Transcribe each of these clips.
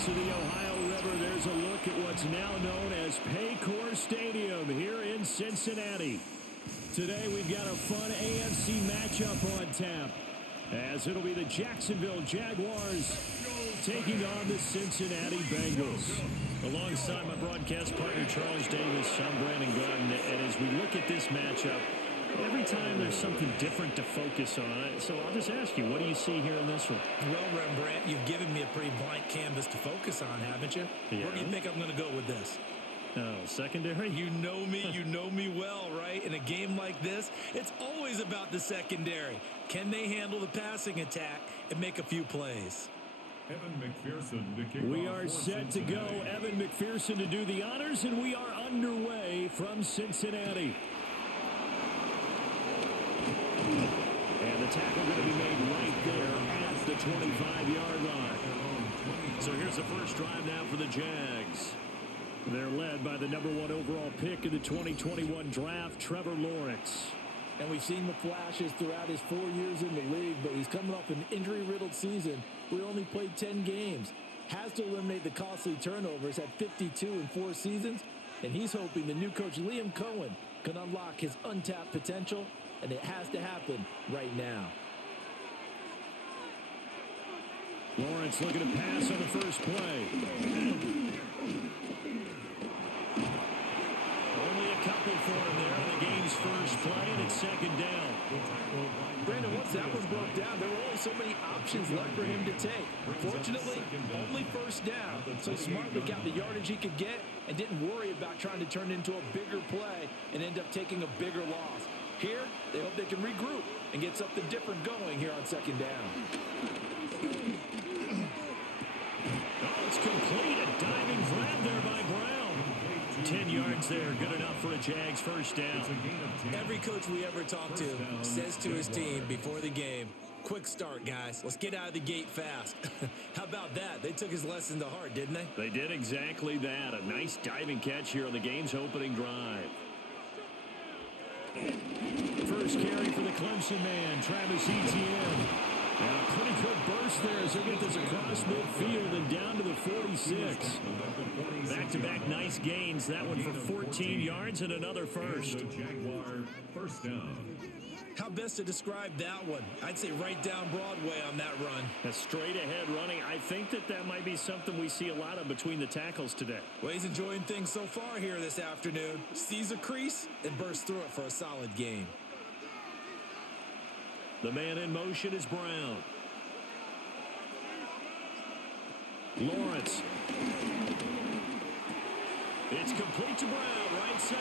banks of the Ohio River, there's a look at what's now known as Paycor Stadium here in Cincinnati. Today we've got a fun AFC matchup on tap, as it'll be the Jacksonville Jaguars taking on the Cincinnati Bengals. Alongside my broadcast partner Charles Davis, I'm Brandon Gunn, and as we look at this matchup, every time there's something different to focus on. So I'll just ask you, what do you see here in this one? Well, Rembrandt, you've given me a pretty blank canvas to focus on, haven't you? Yeah. Where do you think I'm going to go with this? Oh, secondary? You know me well, right? In a game like this, it's always about the secondary. Can they handle the passing attack and make a few plays? Evan McPherson to kick We off are for set to go. Cincinnati. Evan McPherson to do the honors, and we are underway from Cincinnati. And the tackle going to be made right there at the 25-yard line. So here's the first drive now for the Jags. They're led by the #1 overall pick in the 2021 draft, Trevor Lawrence. And we've seen the flashes throughout his 4 years in the league, but he's coming off an injury-riddled season. We only played 10 games. Has to eliminate the costly turnovers at 52 in 4 seasons, and he's hoping the new coach Liam Cohen can unlock his untapped potential, and it has to happen right now. Lawrence looking to pass on the first play. Only a couple for him there on the game's first play, and it's second down. Brandon, once that one broke down, there were only so many options left for him to take. Fortunately, only first down, so he smartly got the yardage he could get and didn't worry about trying to turn it into a bigger play and end up taking a bigger loss. Here, they hope they can regroup and get something different going here on second down. Oh, it's complete. A diving grab there by Brown. 10 yards there, good enough for a Jags first down. Every coach we ever talk to says to his team before the game, quick start, guys. Let's get out of the gate fast. How about that? They took his lesson to heart, didn't they? They did exactly that. A nice diving catch here on the game's opening drive. First carry for the Clemson man, Travis Etienne. And a pretty good burst there as they get this across midfield and down to the 46. Back-to-back nice gains. That one for 14 yards and another first. Jaguar first down. How best to describe that one? I'd say right down Broadway on that run. A straight-ahead running. I think that might be something we see a lot of between the tackles today. Well, he's enjoying things so far here this afternoon. Sees a crease and bursts through it for a solid game. The man in motion is Brown. Lawrence. It's complete to Brown, right side.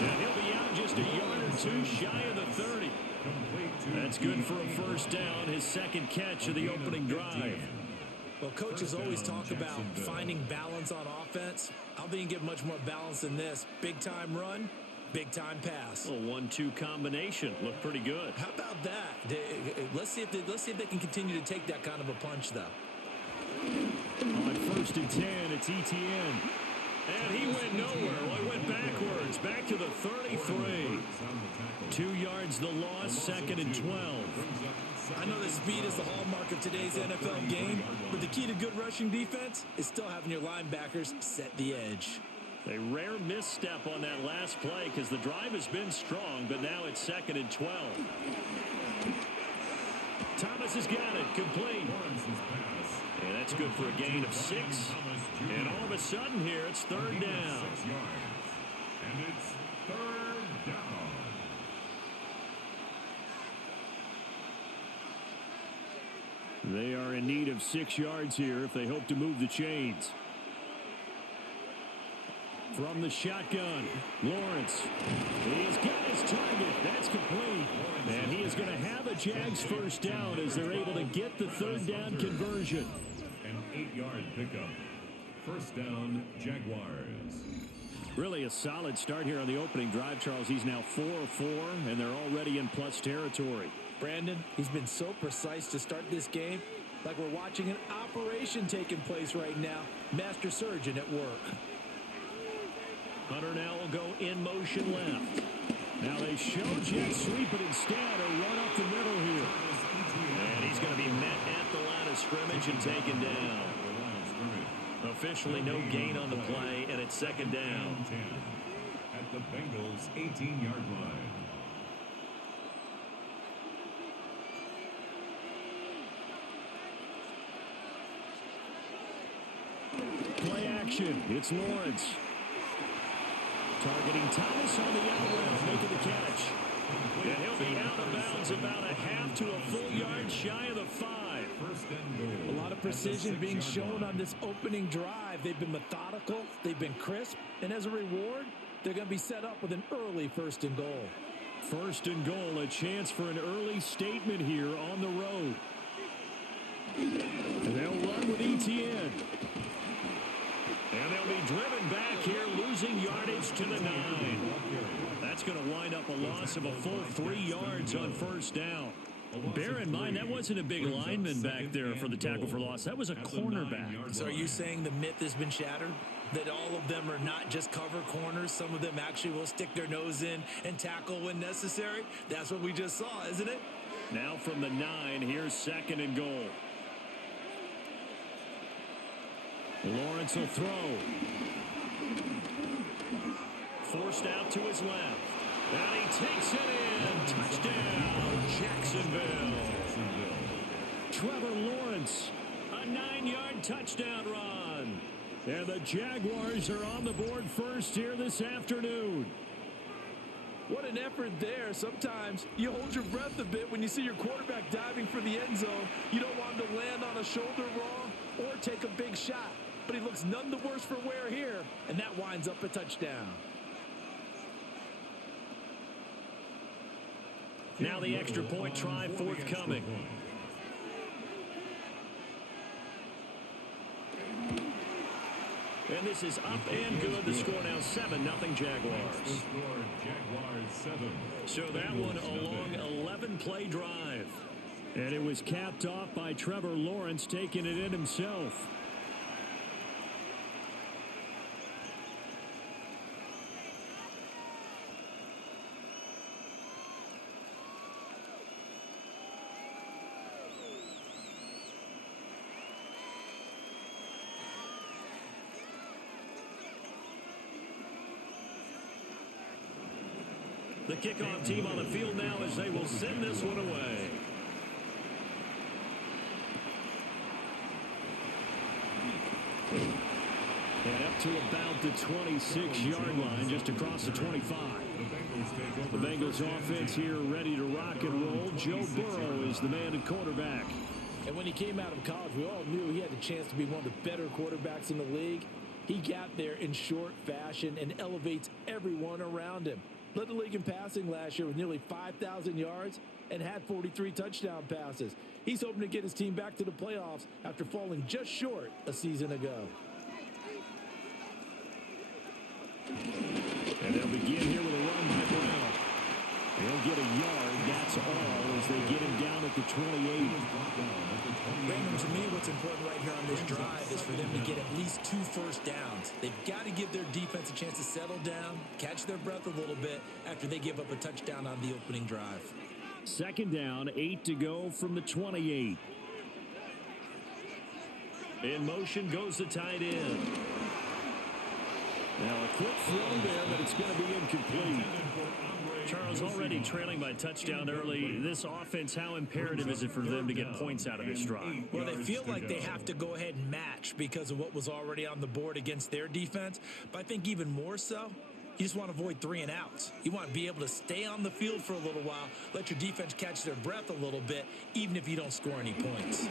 And he'll be out just a yard or two shy of the 30. That's good for a first down, his second catch of the opening drive. Well, coaches always talk about finding balance on offense. I don't think you get much more balance than this. Big-time run, big-time pass. A 1-2 combination. Looked pretty good. How about that? Let's see if they can continue to take that kind of a punch, though. On first and 10, it's Etienne. And he went nowhere. Well, he went backwards. Back to the 33. 2 yards the loss, second and 12. I know that speed is the hallmark of today's NFL game, but the key to good rushing defense is still having your linebackers set the edge. A rare misstep on that last play because the drive has been strong, but now it's second and 12. Thomas has got it, complete. And that's good for a gain of 6. And all of a sudden here, it's third down. And it's third down. They are in need of 6 yards here if they hope to move the chains. From the shotgun, Lawrence. He's got his target. That's complete. And he is going to have a Jags first down as they're able to get the third down conversion. An 8-yard pickup. First down, Jaguars. Really a solid start here on the opening drive, Charles. He's now 4 of 4, and they're already in plus territory. Brandon, he's been so precise to start this game, like we're watching an operation taking place right now. Master surgeon at work. Hunter now will go in motion left. Now they show jet sweep, but instead a run up the middle here. And he's going to be met at the line of scrimmage and taken down. Officially no gain on the play, and it's second down. 10 at the Bengals' 18-yard line. Play action. It's Lawrence. Targeting Thomas on the out route, making the catch. And he'll be out of bounds about a half to a full yard shy of the 5. First and goal. A lot of precision being shown on this opening drive. They've been methodical, they've been crisp, and as a reward, they're going to be set up with an early first and goal. First and goal, a chance for an early statement here on the road. And they'll run with ETN. And they'll be driven back here, losing yardage to the 9. That's going to wind up a loss of a full 3 yards on first down. Bear in mind, that wasn't a big lineman back there for the tackle for loss. That was a cornerback. So are you saying the myth has been shattered? That all of them are not just cover corners? Some of them actually will stick their nose in and tackle when necessary? That's what we just saw, isn't it? Now from the 9, here's second and goal. Lawrence will throw. Forced out to his left. And he takes it in. Touchdown, Jacksonville. Trevor Lawrence, a 9-yard touchdown run. And the Jaguars are on the board first here this afternoon. What an effort there. Sometimes you hold your breath a bit when you see your quarterback diving for the end zone. You don't want him to land on a shoulder wrong or take a big shot. But he looks none the worse for wear here, and that winds up a touchdown. Now the extra point try forthcoming. And this is up and good. The score now 7-0 Jaguars. So that one a long 11-play drive. And it was capped off by Trevor Lawrence taking it in himself. The kickoff team on the field now as they will send this one away. And up to about the 26-yard line, just across the 25. The Bengals offense here ready to rock and roll. Joe Burrow is the man at quarterback. And when he came out of college, we all knew he had a chance to be one of the better quarterbacks in the league. He got there in short fashion and elevates everyone around him. Led the league in passing last year with nearly 5,000 yards and had 43 touchdown passes. He's hoping to get his team back to the playoffs after falling just short a season ago. And they'll begin here with a run by Brown. He'll get a yard, that's all, as they get him down at the 28. Raymond, to me, what's important right here on this drive is for them to get at least 2 first downs. They've got to give their defense a chance to settle down, catch their breath a little bit after they give up a touchdown on the opening drive. Second down, 8 to go from the 28. In motion goes the tight end. Now a quick throw there, but it's going to be incomplete. Charles, already trailing by touchdown early. This offense, how imperative is it for them to get points out of this drive? Well, they feel like they have to go ahead and match because of what was already on the board against their defense. But I think even more so, you just want to avoid 3 and outs. You want to be able to stay on the field for a little while, let your defense catch their breath a little bit, even if you don't score any points.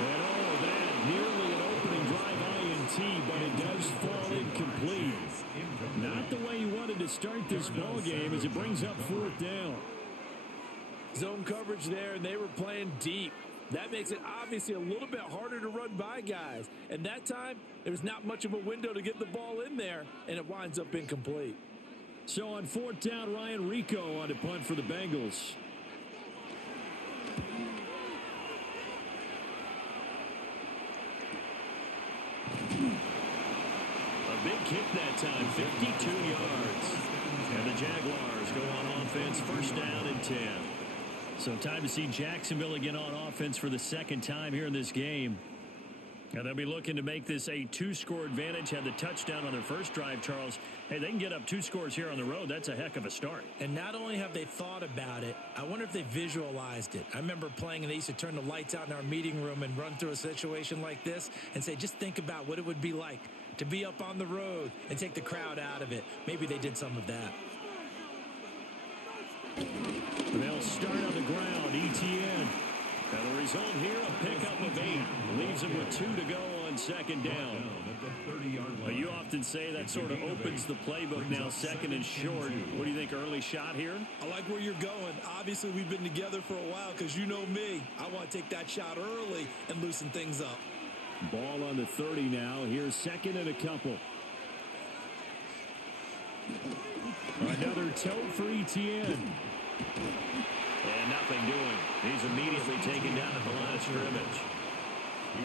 And all of that, nearly an opening drive INT, but it does fall incomplete. Not the way you wanted to start this ball game as it brings up 4th down. Zone coverage there, and they were playing deep. That makes it obviously a little bit harder to run by guys. And that time, there was not much of a window to get the ball in there, and it winds up incomplete. So on 4th down, Ryan Rico on to punt for the Bengals. A big kick that time, 52 yards. And the Jaguars go on offense, first down and 10. So time to see Jacksonville again on offense for the second time here in this game. And they'll be looking to make this a two-score advantage. Had the touchdown on their first drive, Charles. Hey, they can get up 2 scores here on the road. That's a heck of a start. And not only have they thought about it, I wonder if they visualized it. I remember playing and they used to turn the lights out in our meeting room and run through a situation like this and say, just think about what it would be like to be up on the road and take the crowd out of it. Maybe they did some of that. They'll start on the ground. ETN. And the result here, a pickup of 8. Leaves them with 2 to go on second down. You often say that sort of opens the playbook now, second and short. What do you think, early shot here? I like where you're going. Obviously, we've been together for a while because you know me. I want to take that shot early and loosen things up. Ball on the 30 now. Here's second and a couple. Another toe for ETN. And nothing doing. He's immediately taken down at the line of scrimmage.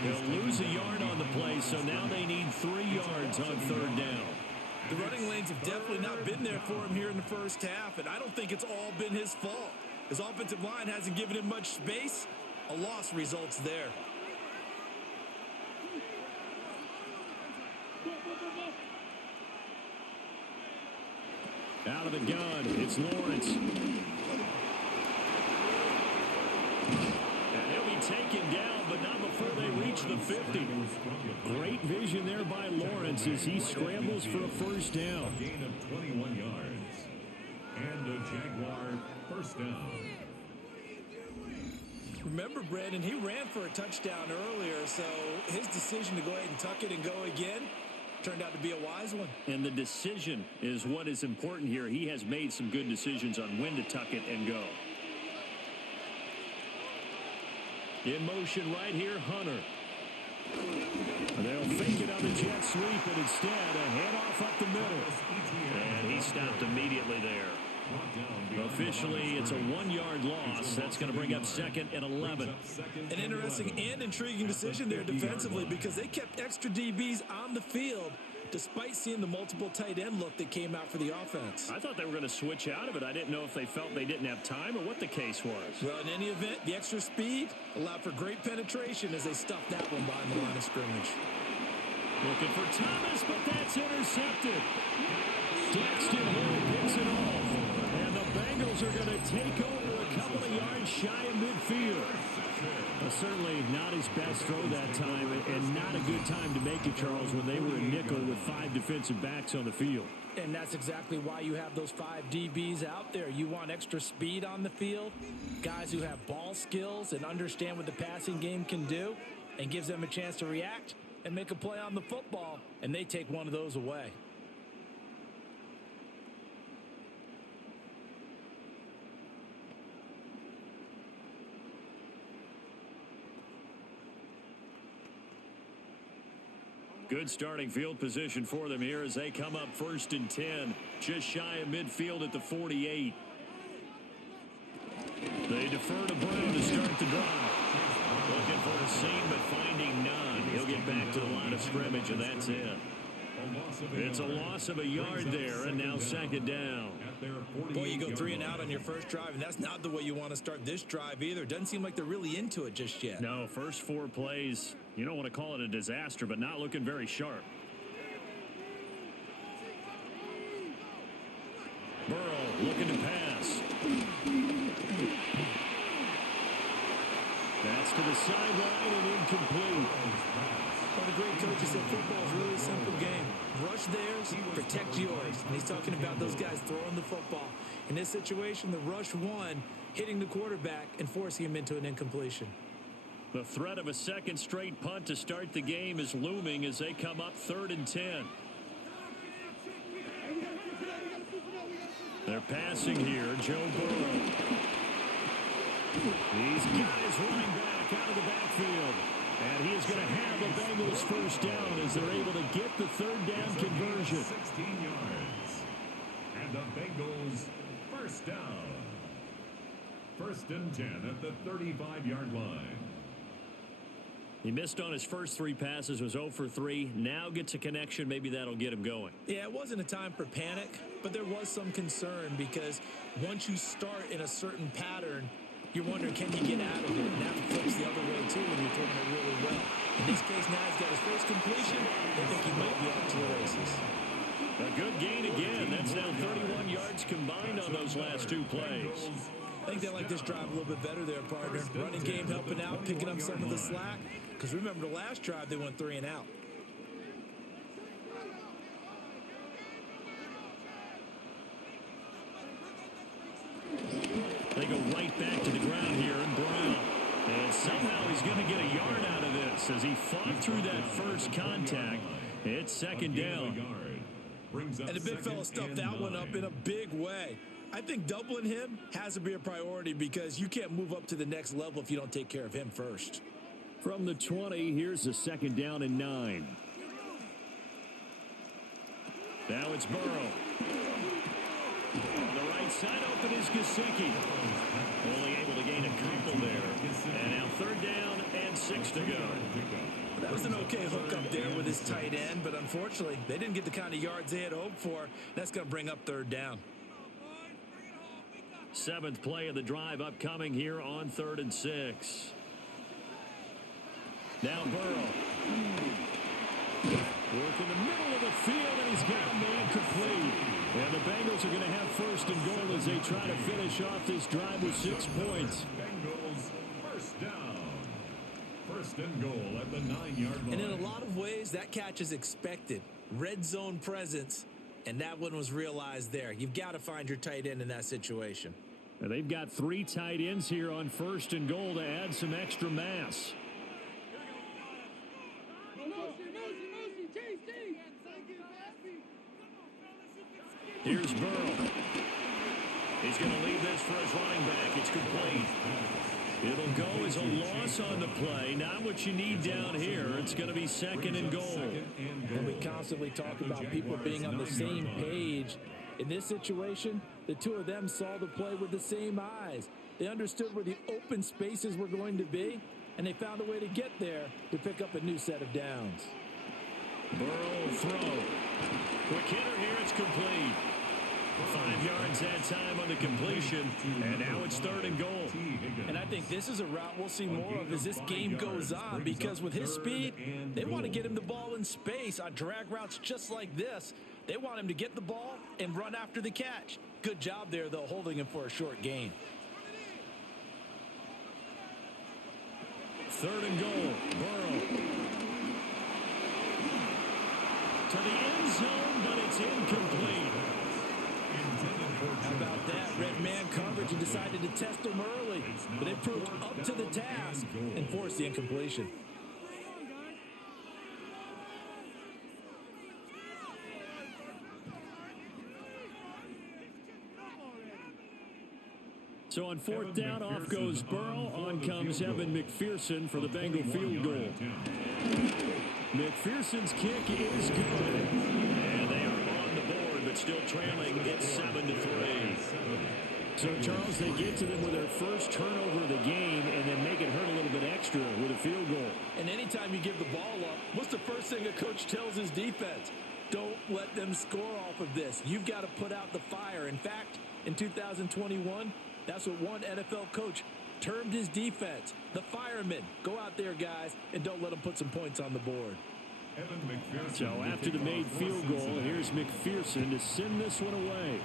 They'll lose a yard on the play, so now they need 3 yards on third down. The running lanes have definitely not been there for him here in the first half, and I don't think it's all been his fault. His offensive line hasn't given him much space. A loss results there. Out of the gun, it's Lawrence. And he'll be taken down, but not before they reach the 50. Great vision there by Lawrence as he scrambles for a first down. A gain of 21 yards. And a Jaguar first down. Remember, Brandon, he ran for a touchdown earlier, so his decision to go ahead and tuck it and go again turned out to be a wise one. And the decision is what is important here. He has made some good decisions on when to tuck it and go. In motion right here, Hunter. They'll fake it on the jet sweep, and instead a handoff up the middle. And he stopped immediately there. Officially, it's a 1-yard loss. That's going to bring up second and 11. An interesting and intriguing decision there defensively because they kept extra DBs on the field despite seeing the multiple tight end look that came out for the offense. I thought they were going to switch out of it. I didn't know if they felt they didn't have time or what the case was. Well, in any event, the extra speed allowed for great penetration as they stuffed that one behind the line of scrimmage. Looking for Thomas, but that's intercepted. Dexter Hill picks it off. And the Bengals are going to take over a couple of yards shy of midfield. Certainly not his best throw that time, and not a good time to make it, Charles, when they were a nickel with 5 defensive backs on the field. And that's exactly why you have those 5 DBs out there. You want extra speed on the field, guys who have ball skills and understand what the passing game can do, and gives them a chance to react and make a play on the football, and they take one of those away. Good starting field position for them here as they come up 1st and 10, just shy of midfield at the 48. They defer to Brown to start the drive. Looking for a seam, but finding none. He'll get back to the line of scrimmage, and that's it. It's a loss of a yard there, and now second down. Boy, you go 3 and out on your first drive, and that's not the way you want to start this drive either. Doesn't seem like they're really into it just yet. No, first 4 plays, you don't want to call it a disaster, but not looking very sharp. Burrow looking to pass. That's to the sideline and incomplete. Well, the great coach said football is really a simple game. Rush theirs, protect yours. And he's talking about those guys throwing the football. In this situation, the rush won, hitting the quarterback and forcing him into an incompletion. The threat of a second straight punt to start the game is looming as they come up 3rd and 10. They're passing here, Joe Burrow. He's got his running back out of the backfield. And he is going to have the Bengals first down as they're able to get the 3rd down conversion. 16 yards. And the Bengals first down. 1st and 10 at the 35-yard line. He missed on his first 3 passes, was 0 for 3. Now gets a connection. Maybe that'll get him going. Yeah, it wasn't a time for panic, but there was some concern because once you start in a certain pattern, you're wondering, can you get out of it? And that flips the other way, too, when you're throwing it really well. In this case, now he's got his first completion. They think he might be off to the races. A good gain again. That's now 31 yards combined on those last two plays. I think they like this drive a little bit better there, partner. Running game helping out, picking up some of the slack. Because remember, the last drive, they went 3 and out. They go right back to the ground here in Brown. And somehow he's going to get a yard out of this as he fought through that first contact. It's second down. And the big fella stuffed that one up in a big way. I think doubling him has to be a priority because you can't move up to the next level if you don't take care of him first. From the 20, here's a second down and 9. Now it's Burrow. On the right side open is Gesicki. Only able to gain a couple there. And now third down and 6 to go. That was an okay hook up there with his tight end, but unfortunately, they didn't get the kind of yards they had hoped for. That's going to bring up third down. 7th play of the drive upcoming here on 3rd and 6. Now Burrow. Work in the middle of the field, and he's got a man complete. And the Bengals are going to have first and goal as they try to finish off this drive with 6 points. Bengals first down. First and goal at the 9-yard line. And in a lot of ways, that catch is expected. Red zone presence, and that one was realized there. You've got to find your tight end in that situation. And they've got 3 tight ends here on first and goal to add some extra mass. Here's Burrow. He's going to leave this for his running back. It's complete. It'll go as a loss on the play. Not what you need down here. It's going to be second and goal. And we constantly talk about people being on the same page. In this situation, the two of them saw the play with the same eyes. They understood where the open spaces were going to be, and they found a way to get there to pick up a new set of downs. Burrow throw. Quick hitter here. It's complete. 5 yards that time on the completion, and now it's third and goal. And I think this is a route we'll see more of as this game goes on, because with his speed, they want to get him the ball in space on drag routes just like this. They want him to get the ball and run after the catch. Good job there, though, holding him for a short gain. Third and goal. Burrow. To the end zone, but it's incomplete. How about that? Red man coverage and decided to test him early. But they proved up to the task and forced the incompletion. So on fourth down, off goes Burrow. On comes Evan McPherson for the Bengal field goal. McPherson's kick is good. And they are on the board, but still trailing. It's 7-3. So, Charles, they get to them with their first turnover of the game and then make it hurt a little bit extra with a field goal. And anytime you give the ball up, what's the first thing a coach tells his defense? Don't let them score off of this. You've got to put out the fire. In fact, in 2021, that's what one NFL coach termed his defense, the firemen. Go out there, guys, and don't let them put some points on the board. So after the made field goal, here's McPherson to send this one away.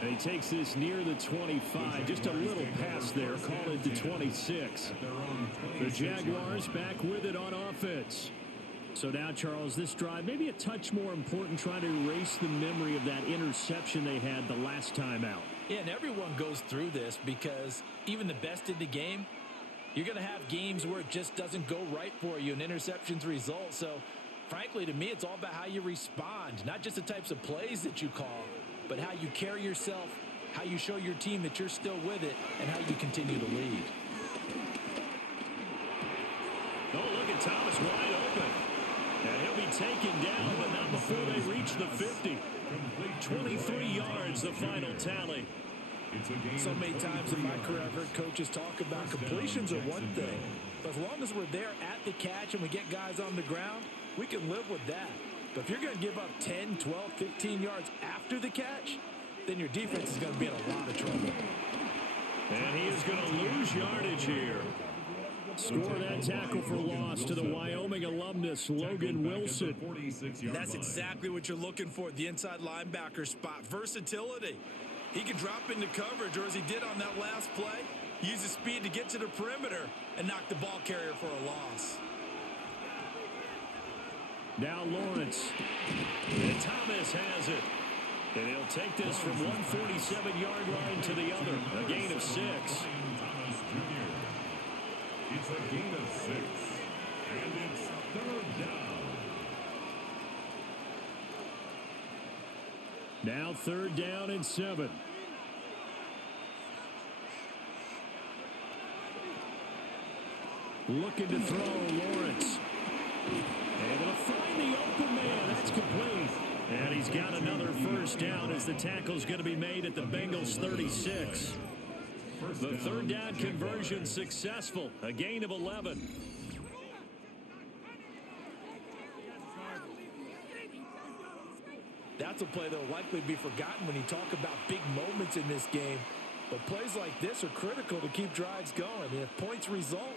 And he takes this near the 25. Just a little pass there. Call it the 26. The Jaguars back with it on offense. So now, Charles, this drive maybe a touch more important, trying to erase the memory of that interception they had the last time out. Yeah, and everyone goes through this because even the best in the game, you're going to have games where it just doesn't go right for you and interceptions result. So, frankly, to me, it's all about how you respond, not just the types of plays that you call, but how you carry yourself, how you show your team that you're still with it, and how you continue to lead. Oh, look at Thomas wide open. And he'll be taken down, but not before they reach the 50. 23 yards, the final tally. So many times in my career, I've heard coaches talk about completions are one thing. But as long as we're there at the catch and we get guys on the ground, we can live with that. But if you're going to give up 10, 12, 15 yards after the catch, then your defense is going to be in a lot of trouble. And he is going to lose yardage here. Score that tackle for loss to the Wyoming alumnus, Logan Wilson. And that's exactly what you're looking for, the inside linebacker spot. Versatility. He can drop into coverage, or as he did on that last play, use his speed to get to the perimeter and knock the ball carrier for a loss. Now Lawrence. And Thomas has it. And he'll take this from 147-yard line to the other. A gain of 6. It's a gain of 6. And it's 3rd down. Now 3rd down and 7. Looking to throw, Lawrence. Able to find the open man. That's complete. And he's got another 1st down as the tackle's going to be made at the Bengals 36. The 3rd down conversion successful. A gain of 11. That's a play that will likely be forgotten when you talk about big moments in this game. But plays like this are critical to keep drives going. And if points result,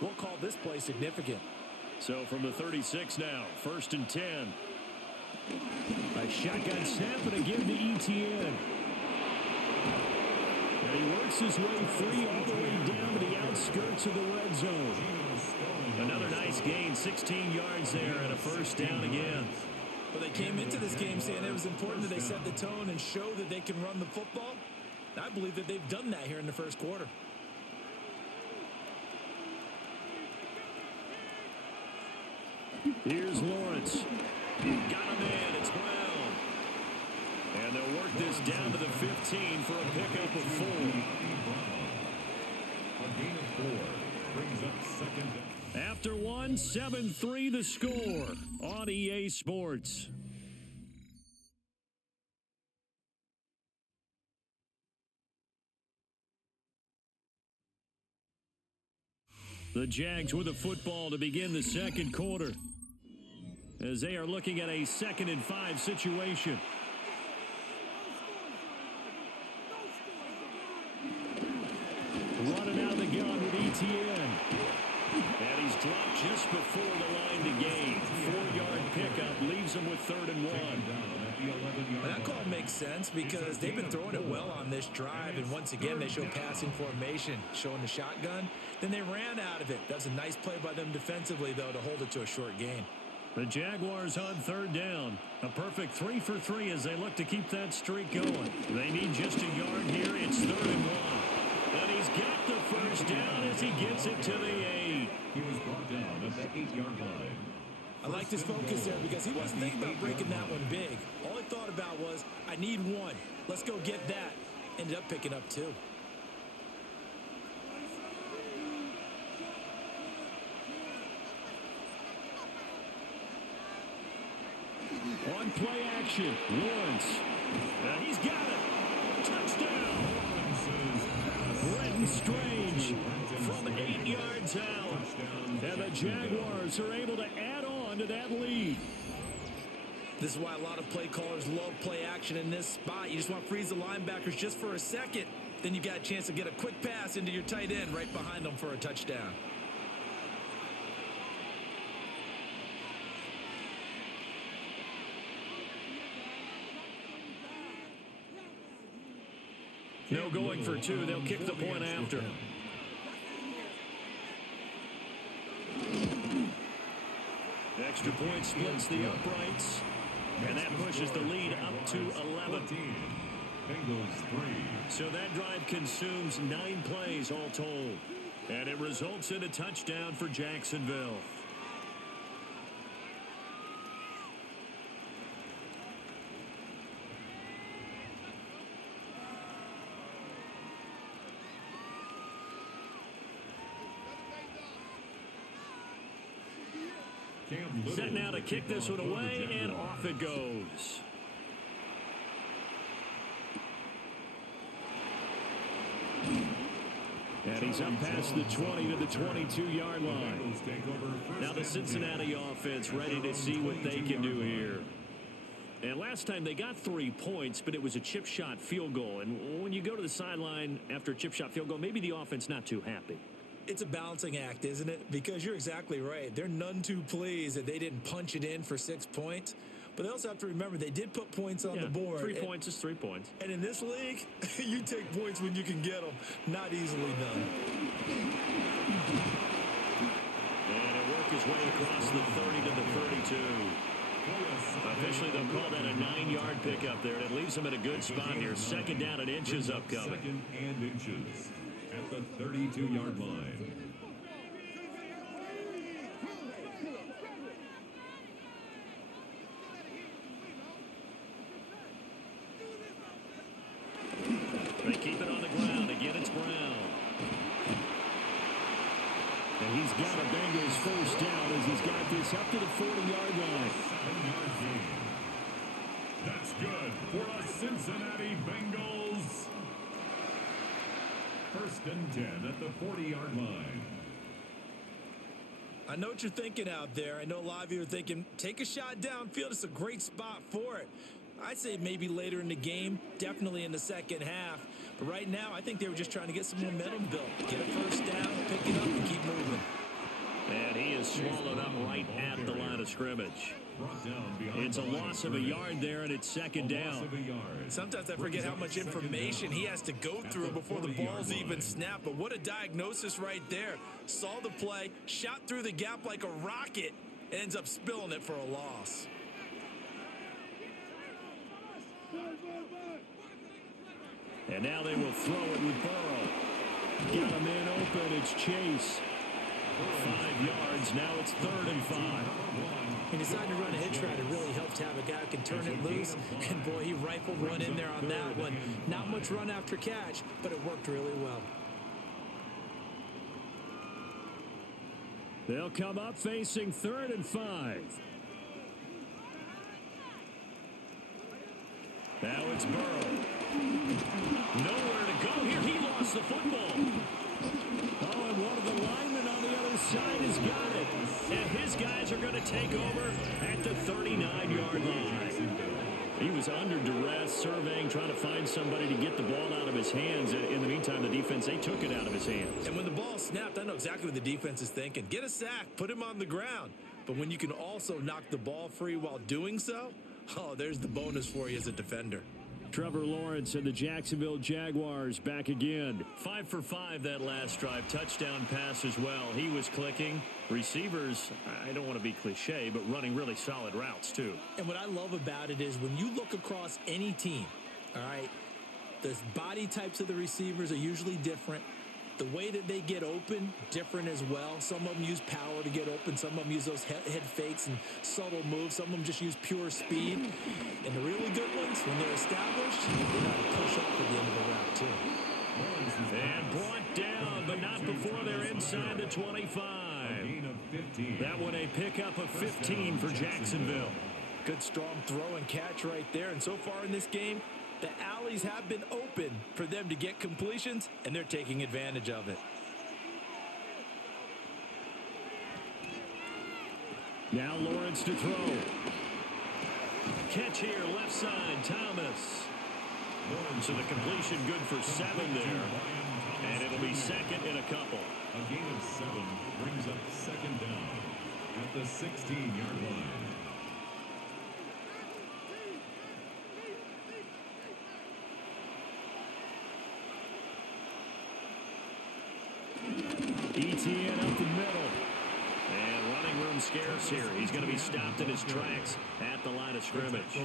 we'll call this play significant. So from the 36 now, 1st and 10. A shotgun snap and a give to Etienne. And he works his way free all the way down to the outskirts of the red zone. Another nice gain, 16 yards there, and a 1st down again. Well, they came into this game saying it was important that they set the tone and show that they can run the football. I believe that they've done that here in the 1st quarter. Here's Lawrence. Got him in. It's Brown. And they'll work this down to the 15 for a pickup of 4. A gain of 4 brings up 2nd. After 1, 7-3 the score on EA Sports. The Jags with the football to begin the 2nd quarter, as they are looking at a 2nd and 5 situation. Running out of the gun with Etienne. And he's dropped just before the line to gain. 4-yard pickup leaves him with 3rd and 1. And that call makes sense because they've been throwing it well on this drive, and once again they show passing formation, showing the shotgun. Then they ran out of it. That's a nice play by them defensively, though, to hold it to a short gain. The Jaguars on 3rd down. A perfect 3 for 3 as they look to keep that streak going. They need just a yard here. It's 3rd and 1. And he's got the 1st down as he gets it to the 8. He was brought down at the 8-yard line. I like his focus there because he wasn't thinking about breaking that one big. All he thought about was, I need 1. Let's go get that. Ended up picking up 2. On play action, Lawrence. He's got it. Touchdown. Brenton Strange from 8 yards out. And the Jaguars are able to add on to that lead. This is why a lot of play callers love play action in this spot. You just want to freeze the linebackers just for a second. Then you got a chance to get a quick pass into your tight end right behind them for a touchdown. No going for 2. They'll kick the point after. Extra point splits the uprights. And that pushes the lead up to 11. Bengals 3. So that drive consumes 9 plays all told. And it results in a touchdown for Jacksonville. Set now to kick this one away, and off it goes. And he's up past the 20 to the 22-yard line. Now the Cincinnati offense ready to see what they can do here. And last time they got 3 points, but it was a chip shot field goal. And when you go to the sideline after a chip shot field goal, maybe the offense not too happy. It's a balancing act, isn't it? Because you're exactly right. They're none too pleased that they didn't punch it in for 6 points. But they also have to remember they did put points on the board. 3 points is 3 points. And in this league, you take points when you can get them. Not easily done. And it worked his way across the 30 to the 32. Officially, they'll call that a 9-yard pickup there. And it leaves them in a good spot here. Second down and inches upcoming. Second and inches at the 32-yard line. They keep it on the ground. Again, it's Brown. And he's got a Bengals first down as he's got this up to the 40-yard line. 7-yard gain. That's good for the Cincinnati Bengals. First and 10 at the 40-yard line. I know what you're thinking out there. I know a lot of you are thinking, take a shot downfield. It's a great spot for it. I'd say maybe later in the game, definitely in the second half. But right now, I think they were just trying to get some momentum built. Get a first down, pick it up, and keep moving. And he is swallowed up right at the line of scrimmage. It's a loss of a yard there, and it's second down. Sometimes I forget how much information he has to go through before the ball's even snapped. But what a diagnosis right there. Saw the play, shot through the gap like a rocket, and ends up spilling it for a loss. And now they will throw it with Burrow. Got a man open. It's Chase. 5 yards. Now it's 3rd and 5. He decided to run a hitch route. It really helped to have a guy who can turn it loose. And, boy, he rifled one in there on that one. Not much run after catch, but it worked really well. They'll come up facing 3rd and 5. Now it's Burrow. Nowhere to go here. He lost the football. Oh, and one of the linemen on the other side has got it. And his guys are going to take over at the 39-yard line. He was under duress, surveying, trying to find somebody to get the ball out of his hands. In the meantime, the defense, they took it out of his hands. And when the ball snapped, I know exactly what the defense is thinking. Get a sack, put him on the ground. But when you can also knock the ball free while doing so, oh, there's the bonus for you as a defender. Trevor Lawrence and the Jacksonville Jaguars back again. 5 for 5 that last drive. Touchdown pass as well. He was clicking. Receivers, I don't want to be cliche, but running really solid routes too. And what I love about it is when you look across any team, all right, the body types of the receivers are usually different. The way that they get open, different as well. Some of them use power to get open. Some of them use those head fakes and subtle moves. Some of them just use pure speed. And the really good ones, when they're established, they know how to push off at the end of the route, too. And brought down, but not before they're inside the 25. That one a pickup of 15 for Jacksonville. Good, strong throw and catch right there. And so far in this game, the alleys have been open for them to get completions, and they're taking advantage of it. Now Lawrence to throw. Catch here, left side, Thomas. So the completion good for 7 there. And it'll be second and a couple. A gain of 7 brings up second down at the 16-yard line. ETN up the middle. And running room scarce here. He's going to be stopped in his tracks at the line of scrimmage.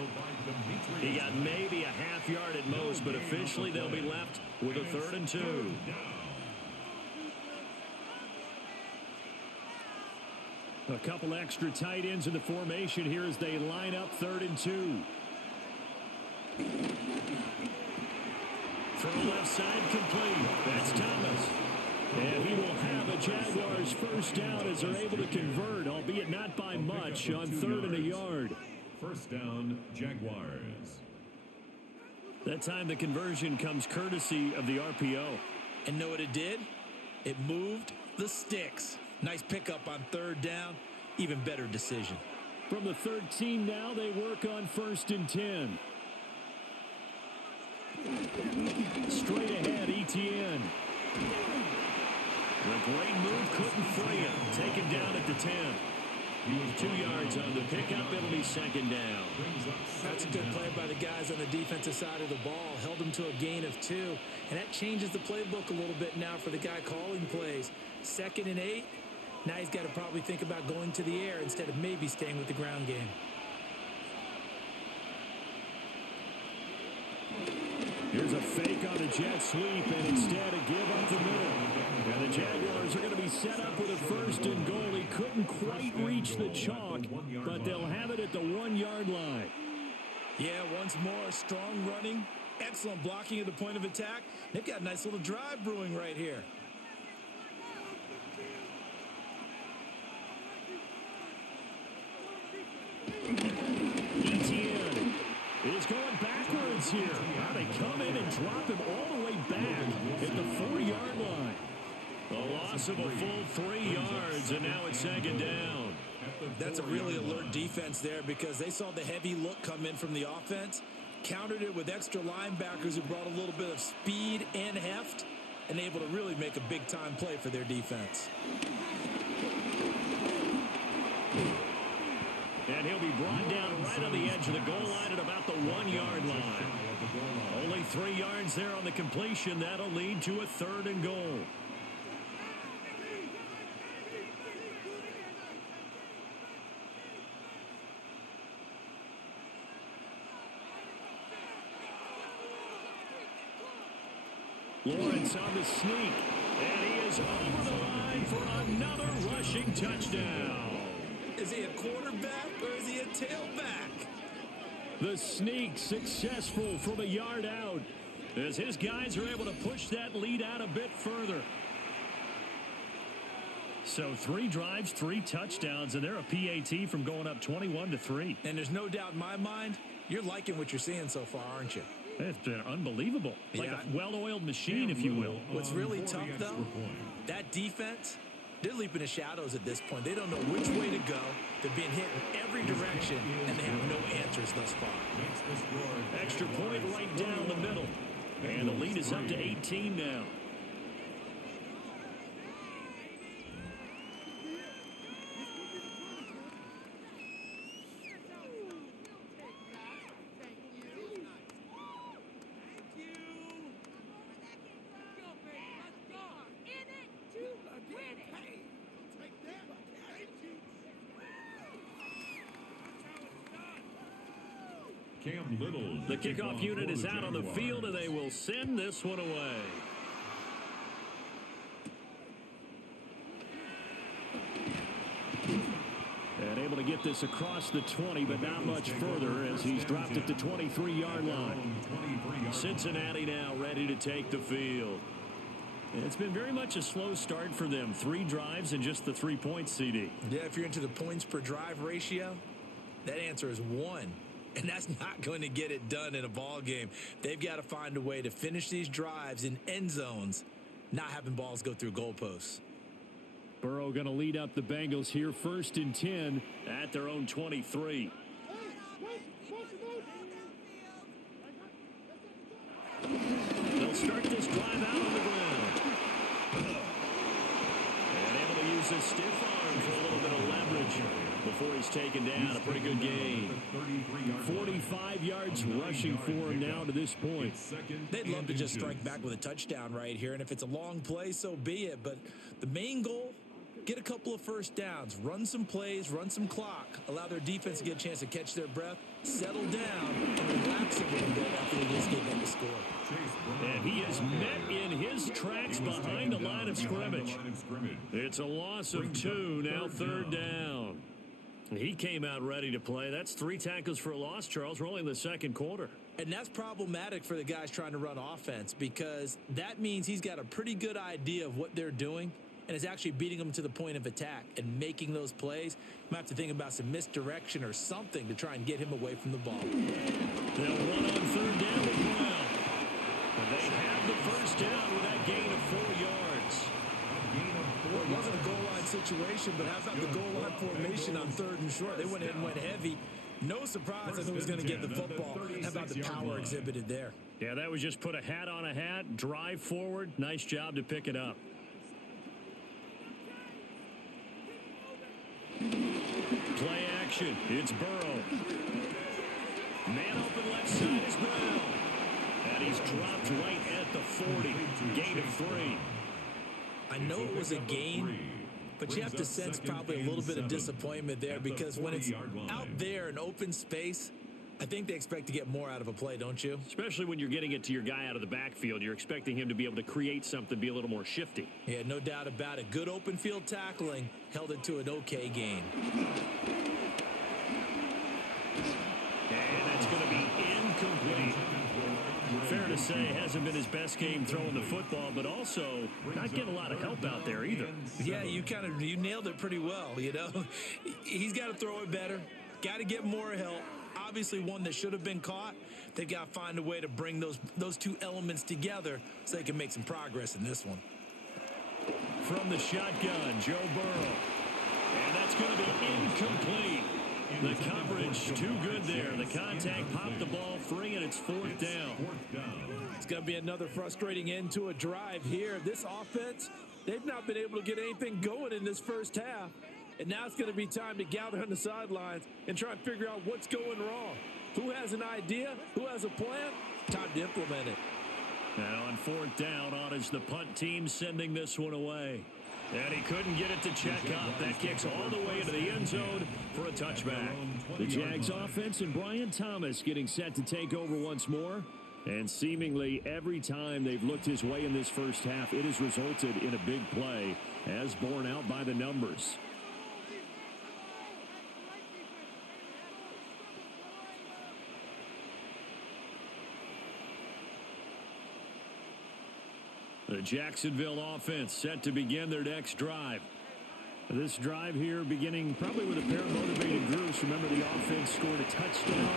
He got maybe a half yard at most, but officially they'll be left with a 3rd and 2. A couple extra tight ends in the formation here as they line up 3rd and 2. Throw left side complete. That's Thomas. And he will have a Jaguars first down as they're able to convert, albeit not by much, on 3rd and a yard. First down, Jaguars. That time the conversion comes courtesy of the RPO. And know what it did? It moved the sticks. Nice pickup on third down. Even better decision. From the 13 now, they work on 1st and 10. Straight ahead, Etienne. The great move couldn't free him. Taken down at the 10. 2 yards on the pickup. It'll be 2nd down. That's a good play by the guys on the defensive side of the ball. Held them to a gain of 2. And that changes the playbook a little bit now for the guy calling plays. 2nd and 8. Now he's got to probably think about going to the air instead of maybe staying with the ground game. Here's a fake on the jet sweep, and instead a give up the middle. And the Jaguars are going to be set up with a 1st and goal. He couldn't quite reach the chalk, but they'll have it at the 1-yard line. Yeah, once more, strong running, excellent blocking at the point of attack. They've got a nice little drive brewing right here. Etienne is going backwards here. Now they come in and drop him all the way back at the 4-yard line. A loss of a full 3 yards, and now it's 2nd down. That's a really alert defense there because they saw the heavy look come in from the offense, countered it with extra linebackers who brought a little bit of speed and heft, and able to really make a big-time play for their defense. And he'll be brought down right on the edge of the goal line at about the 1-yard line. Only 3 yards there on the completion. That'll lead to a 3rd and goal. Lawrence on the sneak, and he is over the line for another rushing touchdown. Is he a quarterback or is he a tailback? The sneak successful from a yard out as his guys are able to push that lead out a bit further. So 3 drives, 3 touchdowns, and they're a PAT from going up 21-3. And there's no doubt in my mind, you're liking what you're seeing so far, aren't you? It's been unbelievable. Like a well-oiled machine, if you will. What's really tough, though, that defense, they're leaping the shadows at this point. They don't know which way to go. They're being hit in every direction, and they have no answers thus far. Extra point right down the middle. And the lead is up to 18 now. The kickoff unit is out on the field, and they will send this one away. And able to get this across the 20, but not much further as he's dropped at the 23-yard line. Cincinnati now ready to take the field. It's been very much a slow start for them. 3 drives and just the 3 points, CD. Yeah, if you're into the points per drive ratio, that answer is 1. And that's not going to get it done in a ball game. They've got to find a way to finish these drives in end zones, not having balls go through goalposts. Burrow going to lead up the Bengals here, 1st and 10 at their own 23. They'll start this drive out on the ground. And able to use his stiff arm for a little bit of leverage before he's taken down. A pretty good gain. 45 yards rushing for him now to this point. They'd love to just strike back with a touchdown right here, and if it's a long play, so be it. But the main goal, get a couple of first downs, run some plays, run some clock, allow their defense to get a chance to catch their breath, settle down, and relax a little bit after they just get them to score. And he is met in his tracks behind the line of scrimmage. It's a loss of 2, now 3rd down. He came out ready to play. That's 3 tackles for a loss, Charles. We're only in the 2nd quarter. And that's problematic for the guys trying to run offense because that means he's got a pretty good idea of what they're doing and is actually beating them to the point of attack and making those plays. Might have to think about some misdirection or something to try and get him away from the ball. They'll run on 3rd down with Brown. They have the 1st down with that gain of 4 yards. situation, but how about the goal line formation on 3rd and short? They went in and went heavy. No surprise I think was going to get the football. How about the power exhibited there? Yeah, that was just put a hat on a hat, drive forward. Nice job to pick it up. Play action. It's Burrow. Man open left side is Brown. And he's dropped right at the 40. Gain of 3. I know it was a gain, but you have to sense probably a little bit of disappointment there because when it's out there in open space, I think they expect to get more out of a play, don't you? Especially when you're getting it to your guy out of the backfield. You're expecting him to be able to create something, be a little more shifty. Yeah, no doubt about it. Good open field tackling held it to an okay gain. And that's going to be incomplete. Fair to say, hasn't been his best game throwing the football, but also not getting a lot of help out there either. Yeah, you nailed it pretty well, you know. He's got to throw it better, got to get more help. Obviously one that should have been caught. They've got to find a way to bring those two elements together so they can make some progress in this one. From the shotgun, Joe Burrow. And that's going to be incomplete. The coverage too good there. The contact popped the ball free, and it's 4th down. It's going to be another frustrating end to a drive here. This offense, they've not been able to get anything going in this first half. And now it's going to be time to gather on the sidelines and try and figure out what's going wrong. Who has an idea? Who has a plan? Time to implement it. Now on 4th down, on is the punt team sending this one away. And he couldn't get it to check up. That kicks all the way into the end zone for a touchback. The Jags offense and Brian Thomas getting set to take over once more. And seemingly every time they've looked his way in this first half, it has resulted in a big play, as borne out by the numbers. The Jacksonville offense set to begin their next drive. This drive here beginning probably with a pair of motivated groups. Remember, the offense scored a touchdown.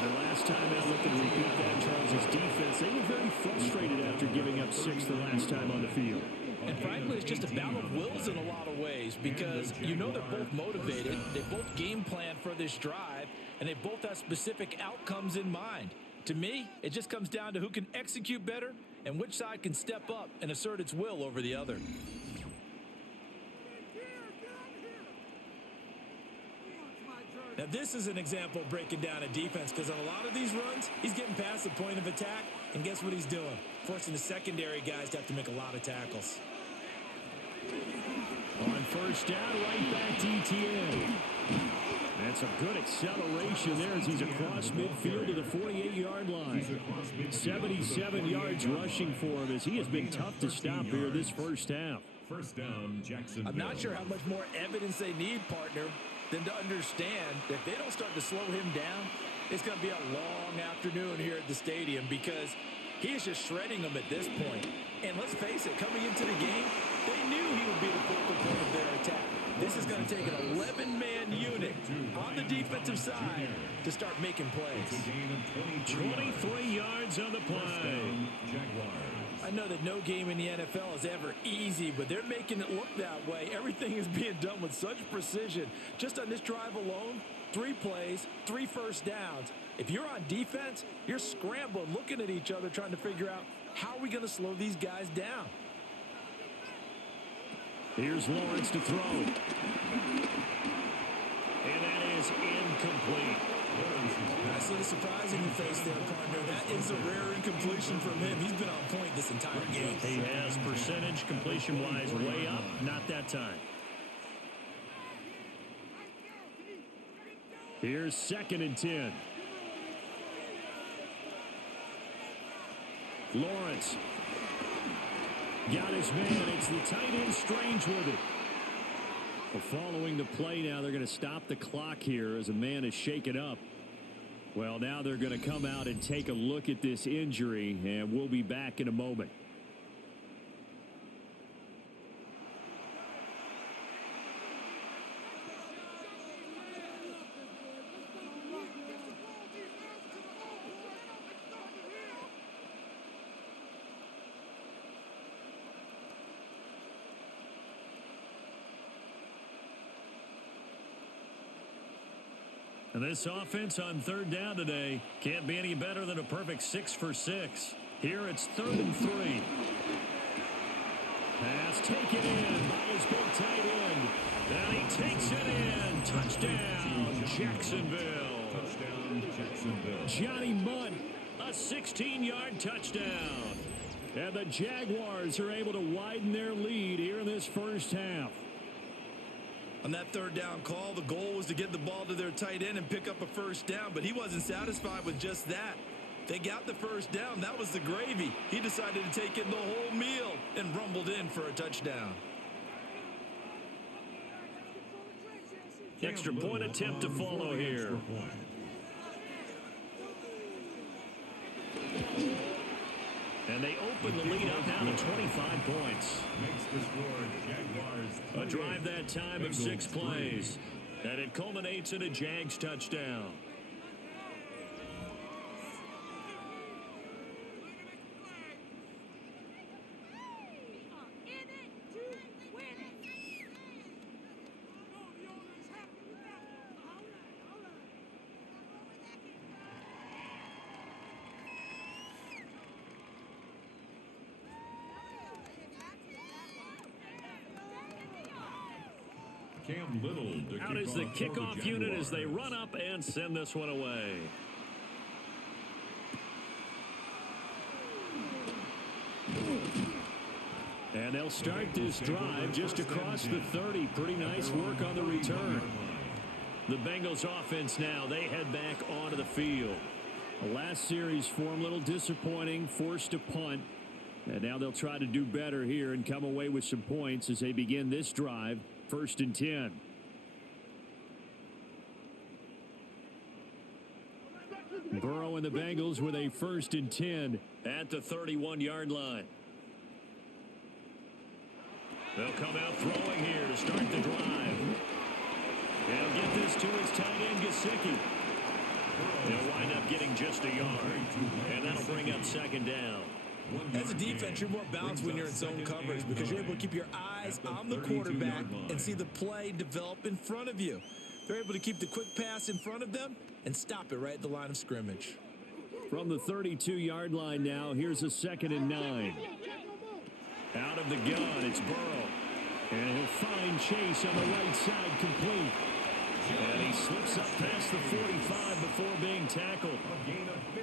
The last time out, looking to repeat that, Charles' defense, they were very frustrated after giving up 6 the last time on the field. And frankly, it's just a battle of wills in a lot of ways because you know they're both motivated. They both game plan for this drive, and they both have specific outcomes in mind. To me, it just comes down to who can execute better and which side can step up and assert its will over the other. Now, this is an example of breaking down a defense because on a lot of these runs, he's getting past the point of attack, and guess what he's doing? Forcing the secondary guys to have to make a lot of tackles. On 1st down, right back to ETN. That's a good acceleration there as he's across midfield to the 48-yard line. 77 yards rushing for him as he has been tough to stop here this first half. First down, Jacksonville. I'm not sure how much more evidence they need, partner, than to understand that if they don't start to slow him down, it's going to be a long afternoon here at the stadium because he is just shredding them at this point. And let's face it, coming into the game, they knew he would be the focal point of their attack. This is going to take an 11-man unit on the defensive side to start making plays. 23 yards on the play. I know that no game in the NFL is ever easy, but they're making it look that way. Everything is being done with such precision. Just on this drive alone, 3 plays, 3 first downs. If you're on defense, you're scrambling, looking at each other, trying to figure out how are we going to slow these guys down. Here's Lawrence to throw. And that is incomplete. I see the surprise in your face there, partner. That is a rare incompletion from him. He's been on point this entire game. He has percentage completion-wise way up. Not that time. Here's 2nd and 10. Lawrence. Got his man. It's the tight end Strange with it. Well, following the play now, they're going to stop the clock here as a man is shaken up. Well, now they're going to come out and take a look at this injury, and we'll be back in a moment. And this offense on third down today can't be any better than a perfect 6 for 6. Here it's 3rd and 3. Pass taken in by his big tight end. And he takes it in. Touchdown, Jacksonville. Touchdown, Jacksonville. Johnny Munt, a 16-yard touchdown. And the Jaguars are able to widen their lead here in this first half. On that 3rd down call, the goal was to get the ball to their tight end and pick up a first down, but he wasn't satisfied with just that. They got the first down. That was the gravy. He decided to take in the whole meal and rumbled in for a touchdown. Extra point attempt to follow here. And they open the lead up now to 25 points. Makes the score Jaguars. A drive that time of 6 plays. And it culminates in a Jags touchdown. Cam Little to Out is the kickoff unit as they run up and send this one away. And they'll start this drive just across the 30. Pretty nice work on the return. The Bengals offense now, they head back onto the field. The last series form a little disappointing, forced a punt. And now they'll try to do better here and come away with some points as they begin this drive. 1st and 10. Burrow and the Bengals with a 1st and 10 at the 31-yard line. They'll come out throwing here to start the drive. They'll get this to his tight end, Gesicki. They'll wind up getting just a yard, and that'll bring up 2nd down. As a defense, you're more balanced when you're in zone coverage because you're able to keep your eyes on the quarterback and see the play develop in front of you. They're able to keep the quick pass in front of them and stop it right at the line of scrimmage. From the 32-yard line now, here's a 2nd and 9. Out of the gun, it's Burrow. And he'll find Chase on the right side complete. And he slips up past the 45 before being tackled.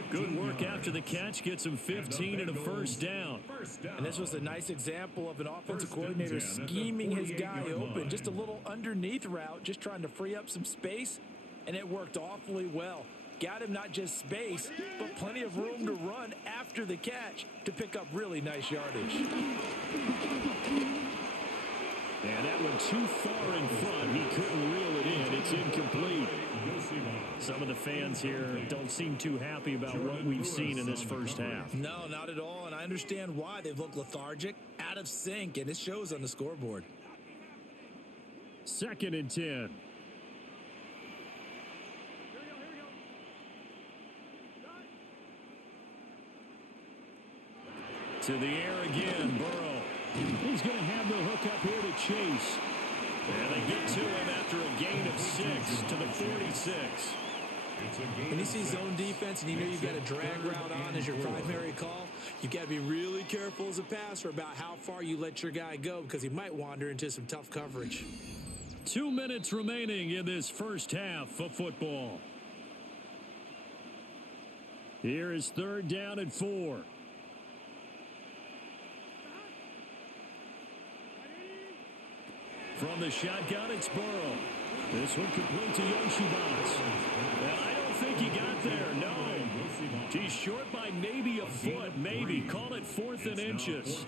Good work after the catch. Gets him 15 and a 1st down. And this was a nice example of an offensive coordinator scheming his guy open. Just a little underneath route, just trying to free up some space. And it worked awfully well. Got him not just space, but plenty of room to run after the catch to pick up really nice yardage. And that one too far in front. He couldn't reel it in. It's incomplete. Some of the fans here don't seem too happy about what we've seen in this first half. No, not at all. And I understand why. They've looked lethargic, out of sync, and it shows on the scoreboard. 2nd and 10. To the air again, Burrow. He's going to have the hook up here to Chase. And they get to him after a gain of 6 to the 46. When you see zone defense and you know you've got a drag route on as your primary call, you've got to be really careful as a passer about how far you let your guy go because he might wander into some tough coverage. 2 minutes remaining in this first half of football. Here is 3rd down and 4. From the shotgun, it's Burrow. This one complete to Yoshibas. And I don't think he got there, no. He's short by maybe a foot, maybe. Call it 4th and inches.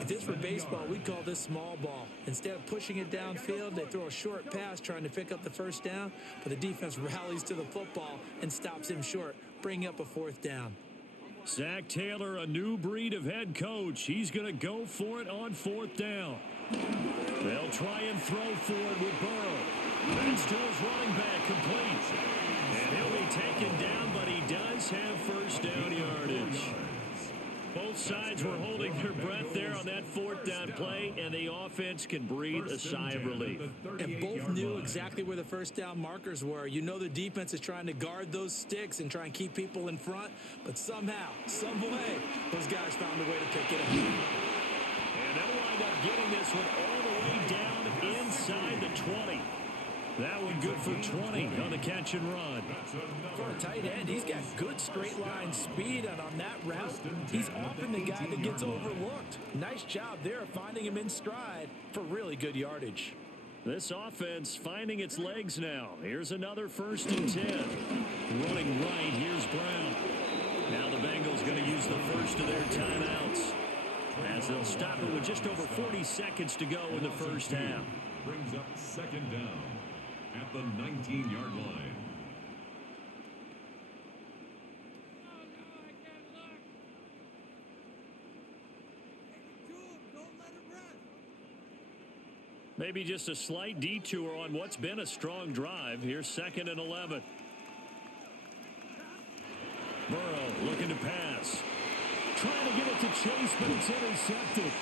If this were baseball, we'd call this small ball. Instead of pushing it downfield, they throw a short pass trying to pick up the 1st down, but the defense rallies to the football and stops him short, bringing up a 4th down. Zach Taylor, a new breed of head coach. He's going to go for it on 4th down. They'll try and throw for it with Burrow. That's to his running back, complete. And he'll be taken down, but he does have 1st down yardage. Both sides were holding their breath there on that fourth down play, and the offense can breathe a sigh of relief. And both knew exactly where the first down markers were. You know the defense is trying to guard those sticks and try and keep people in front, but somehow, some way, those guys found a way to pick it up. And they'll wind up getting this one all the way down inside the 20. That one good for 20 on the catch and run. For a tight end, he's got good straight line speed, and on that route, he's often the guy that gets overlooked. Nice job there of finding him in stride for really good yardage. This offense finding its legs now. Here's another 1st and 10. Running right, here's Brown. Now the Bengals going to use the first of their timeouts, as they'll stop it with just over 40 seconds to go in the first half. Brings up 2nd down at the 19-yard line. Maybe just a slight detour on what's been a strong drive. Here's 2nd and 11. Burrow looking to pass. Trying to get it to Chase, but it's intercepted.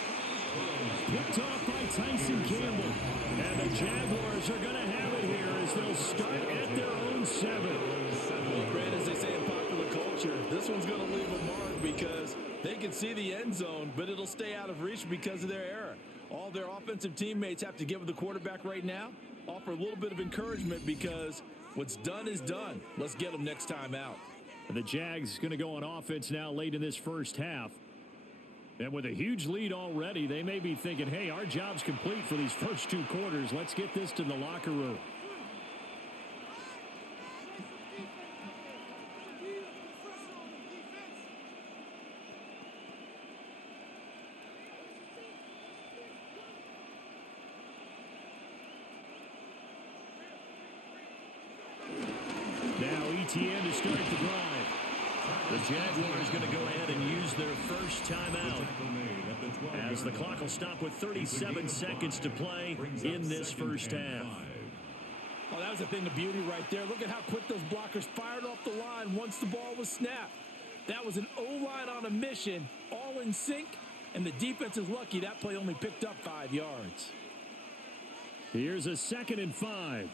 Picked off by Tyson Campbell. And the Jaguars are going to have it here as they'll start at their own 7. Well, Brad, as they say in popular culture, this one's going to leave a mark because they can see the end zone, but it'll stay out of reach because of their error. All their offensive teammates have to give the quarterback right now, offer a little bit of encouragement because what's done is done. Let's get them next time out. The Jags going to go on offense now late in this first half. And with a huge lead already, they may be thinking, hey, our job's complete for these first 2 quarters. Let's get this to the locker room. Now ETN to start the drive. The Jaguars going to go ahead and use their first timeout, as the clock will stop with 37 seconds to play in this first half. Oh, that was a thing of beauty right there. Look at how quick those blockers fired off the line once the ball was snapped. That was an O-line on a mission, all in sync, and the defense is lucky that play only picked up 5 yards. Here's a 2nd and 5.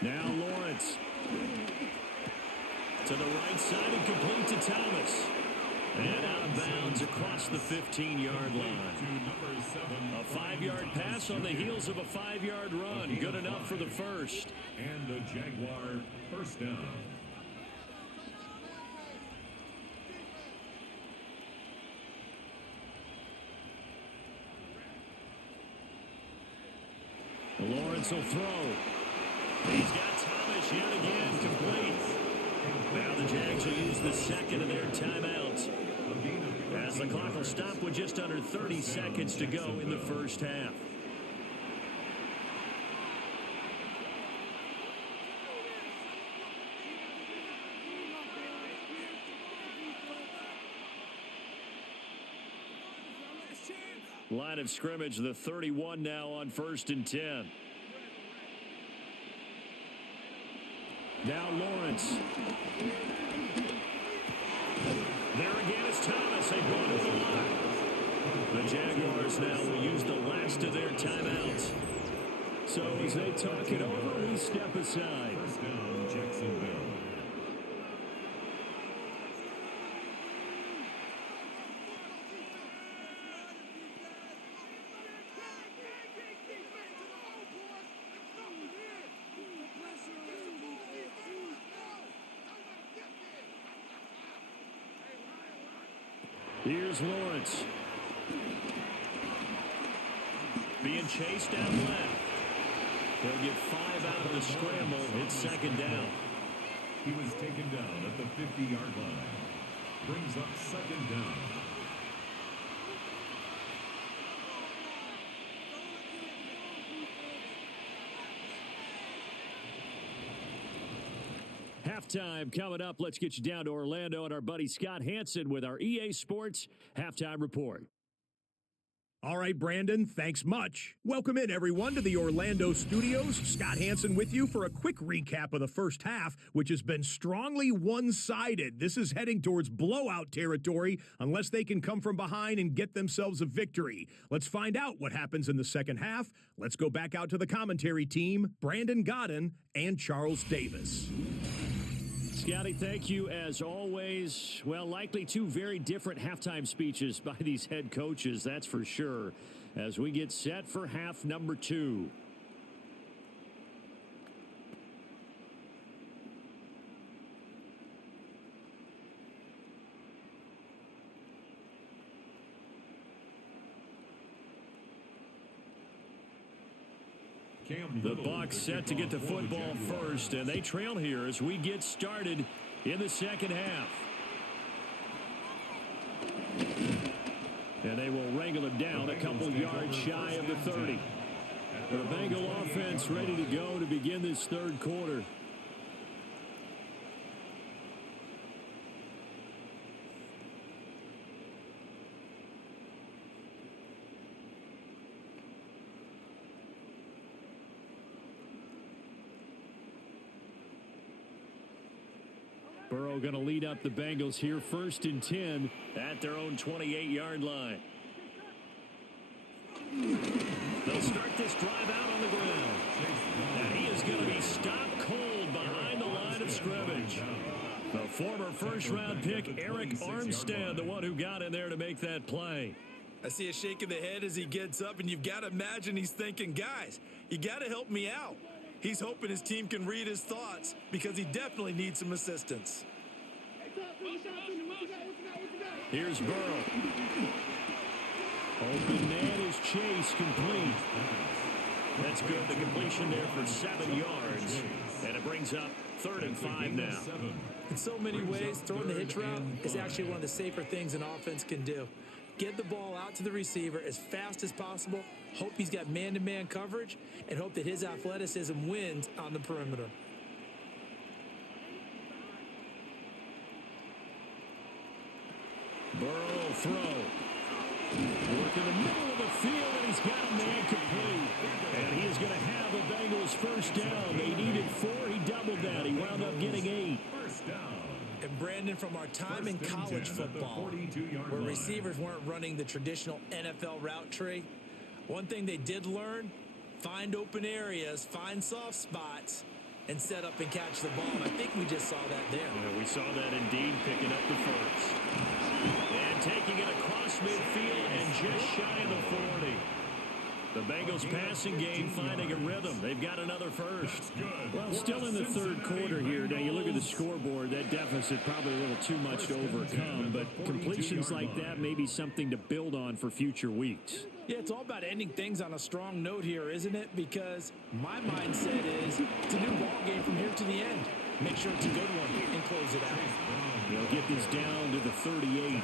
Now Lawrence. To the right side and complete to Thomas. And out of bounds across the 15-yard line. A 5-yard pass on the heels of a 5-yard run. Good enough for the first. And the Jaguar first down. Lawrence will throw. He's got Thomas yet again complete. Now the Jags will use the 2nd of their timeouts, as the clock will stop with just under 30 seconds to go in the first half. Line of scrimmage, the 31 now on 1st and 10. Now Lawrence. There again is Thomas. They brought it to the line. The Jaguars now will use the last of their timeouts. So as they talk it over, we step aside. First down, Jacksonville. Here's Lawrence. Being chased out left. They'll get 5 out of the scramble. It's 2nd down. He was taken down at the 50-yard line. Brings up 2nd down. Halftime coming up. Let's get you down to Orlando and our buddy Scott Hansen with our EA Sports Halftime Report. All right, Brandon, thanks much. Welcome in, everyone, to the Orlando studios. Scott Hansen with you for a quick recap of the first half, which has been strongly one-sided. This is heading towards blowout territory unless they can come from behind and get themselves a victory. Let's find out what happens in the second half. Let's go back out to the commentary team, Brandon Godden and Charles Davis. Scotty, thank you as always. Well, likely two very different halftime speeches by these head coaches, that's for sure, as we get set for half number 2. The Bucs set to get the football first, and they trail here as we get started in the second half. And they will wrangle it down a couple yards shy of the 30. The Bengal offense ready to go to begin this third quarter. Burrow going to lead up the Bengals here, 1st and 10 at their own 28-yard line. They'll start this drive out on the ground. And he is going to be stopped cold behind the line of scrimmage. The former first-round pick, Eric Armstead, the one who got in there to make that play. I see a shake of the head as he gets up, and you've got to imagine he's thinking, guys, you got to help me out. He's hoping his team can read his thoughts because he definitely needs some assistance. Here's Burrow. Open man is Chase, complete. That's good. The completion there for 7 yards. And it brings up 3rd and 5 now. In so many ways, throwing the hitch route is actually one of the safer things an offense can do. Get the ball out to the receiver as fast as possible, hope he's got man-to-man coverage, and hope that his athleticism wins on the perimeter. Burrow will throw. Work in the middle of the field, and he's got a man complete. And he is going to have the Bengals first down. They needed 4. He doubled that. He wound up getting 8. First down. And Brandon, from our time in college football, where receivers weren't running the traditional NFL route tree, one thing they did learn, find open areas, find soft spots, and set up and catch the ball. And I think we just saw that there. Yeah, we saw that indeed, picking up the first. And taking it across midfield and just shy of the 40. The Bengals passing game finding a rhythm. They've got another first. Well, still in the third quarter here. Now, you look at the scoreboard, that deficit probably a little too much to overcome, but completions like that may be something to build on for future weeks. Yeah, it's all about ending things on a strong note here, isn't it? Because my mindset is it's a new ball game from here to the end. Make sure it's a good one and close it out. They'll get this down to the 38.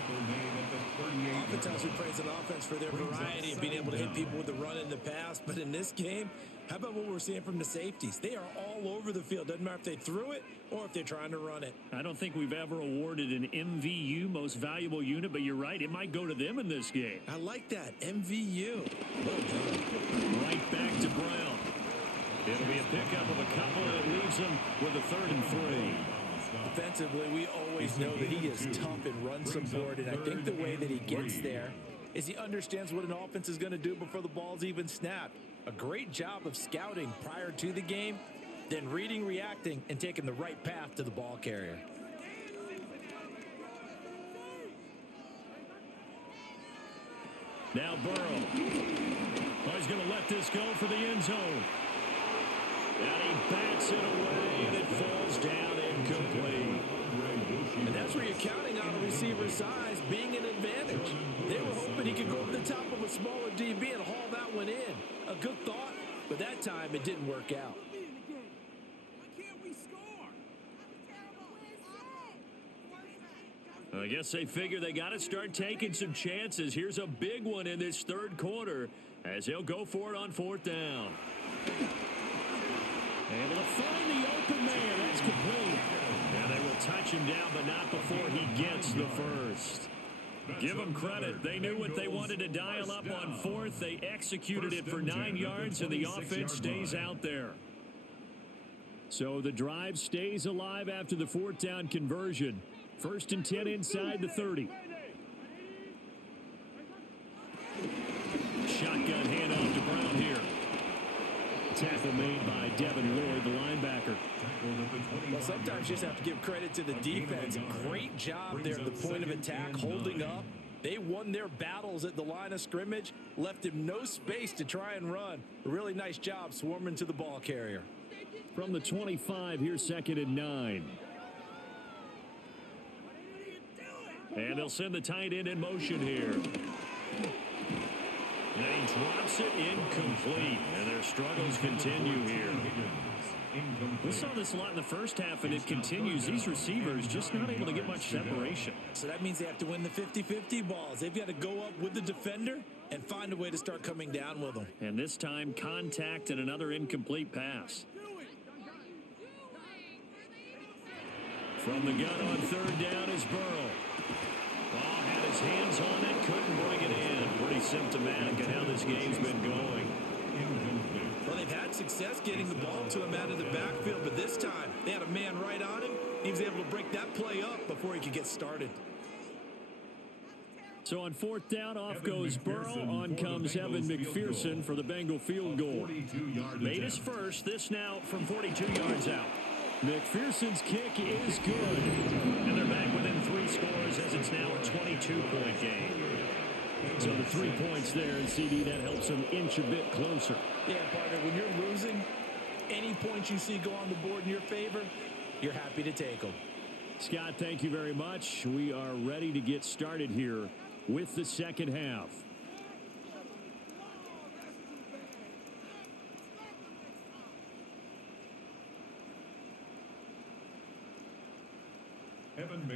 Offense has praised an offense for their variety of being able to hit people with the run in the pass. But in this game, how about what we're seeing from the safeties? They are all over the field. Doesn't matter if they threw it or if they're trying to run it. I don't think we've ever awarded an MVU, most valuable unit, but you're right. It might go to them in this game. I like that. MVU. Well done. Right back to Brown. It'll be a pickup of a couple, and it leaves them with a 3rd and 3. Defensively, we always know that he is tough in run support, and I think the way that he gets there is he understands what an offense is going to do before the ball's even snapped. A great job of scouting prior to the game, then reading, reacting, and taking the right path to the ball carrier. Now Burrow. Oh, he's going to let this go for the end zone. And he bats it away, and it falls down incomplete. And that's where you're counting on a receiver's size being an advantage. They were hoping he could go over the top of a smaller DB and haul that one in. A good thought, but that time it didn't work out. I guess they figure they got to start taking some chances. Here's a big one in this third quarter as he'll go for it on 4th down. Able to find the open man. That's complete. And they will touch him down, but not before he gets the first. Give them credit. They knew what they wanted to dial up on fourth. They executed it for 9 yards, and the offense stays out there. So the drive stays alive after the fourth down conversion. 1st and 10 inside the 30. Shotgun handoff to Brown here. Tackle made by Devin Lloyd, the linebacker. Well, sometimes you just have to give credit to the defense. Great job there at the point of attack, holding up. They won their battles at the line of scrimmage, left him no space to try and run. A really nice job swarming to the ball carrier. From the 25, here's 2nd and 9. And they'll send the tight end in motion here. And he drops it incomplete. And their struggles continue here. We saw this a lot in the first half, and it continues. These receivers just not able to get much separation. So that means they have to win the 50-50 balls. They've got to go up with the defender and find a way to start coming down with them. And this time, contact and another incomplete pass. From the gun on 3rd down is Burrow. Ball had his hands on it, couldn't bring it in. Pretty symptomatic of how this game's been going. Well, they've had success getting the ball to him out of the backfield, but this time they had a man right on him. He was able to break that play up before he could get started. So on 4th down, off goes Burrow. On comes Evan McPherson for the Bengal field goal. Made his first, this now from 42 yards out. McPherson's kick is good. And they're back within 3 scores as it's now a 22-point game. So the 3 points there, and CD, that helps them inch a bit closer. Yeah, partner, when you're losing, any points you see go on the board in your favor, you're happy to take them. Scott, thank you very much. We are ready to get started here with the second half.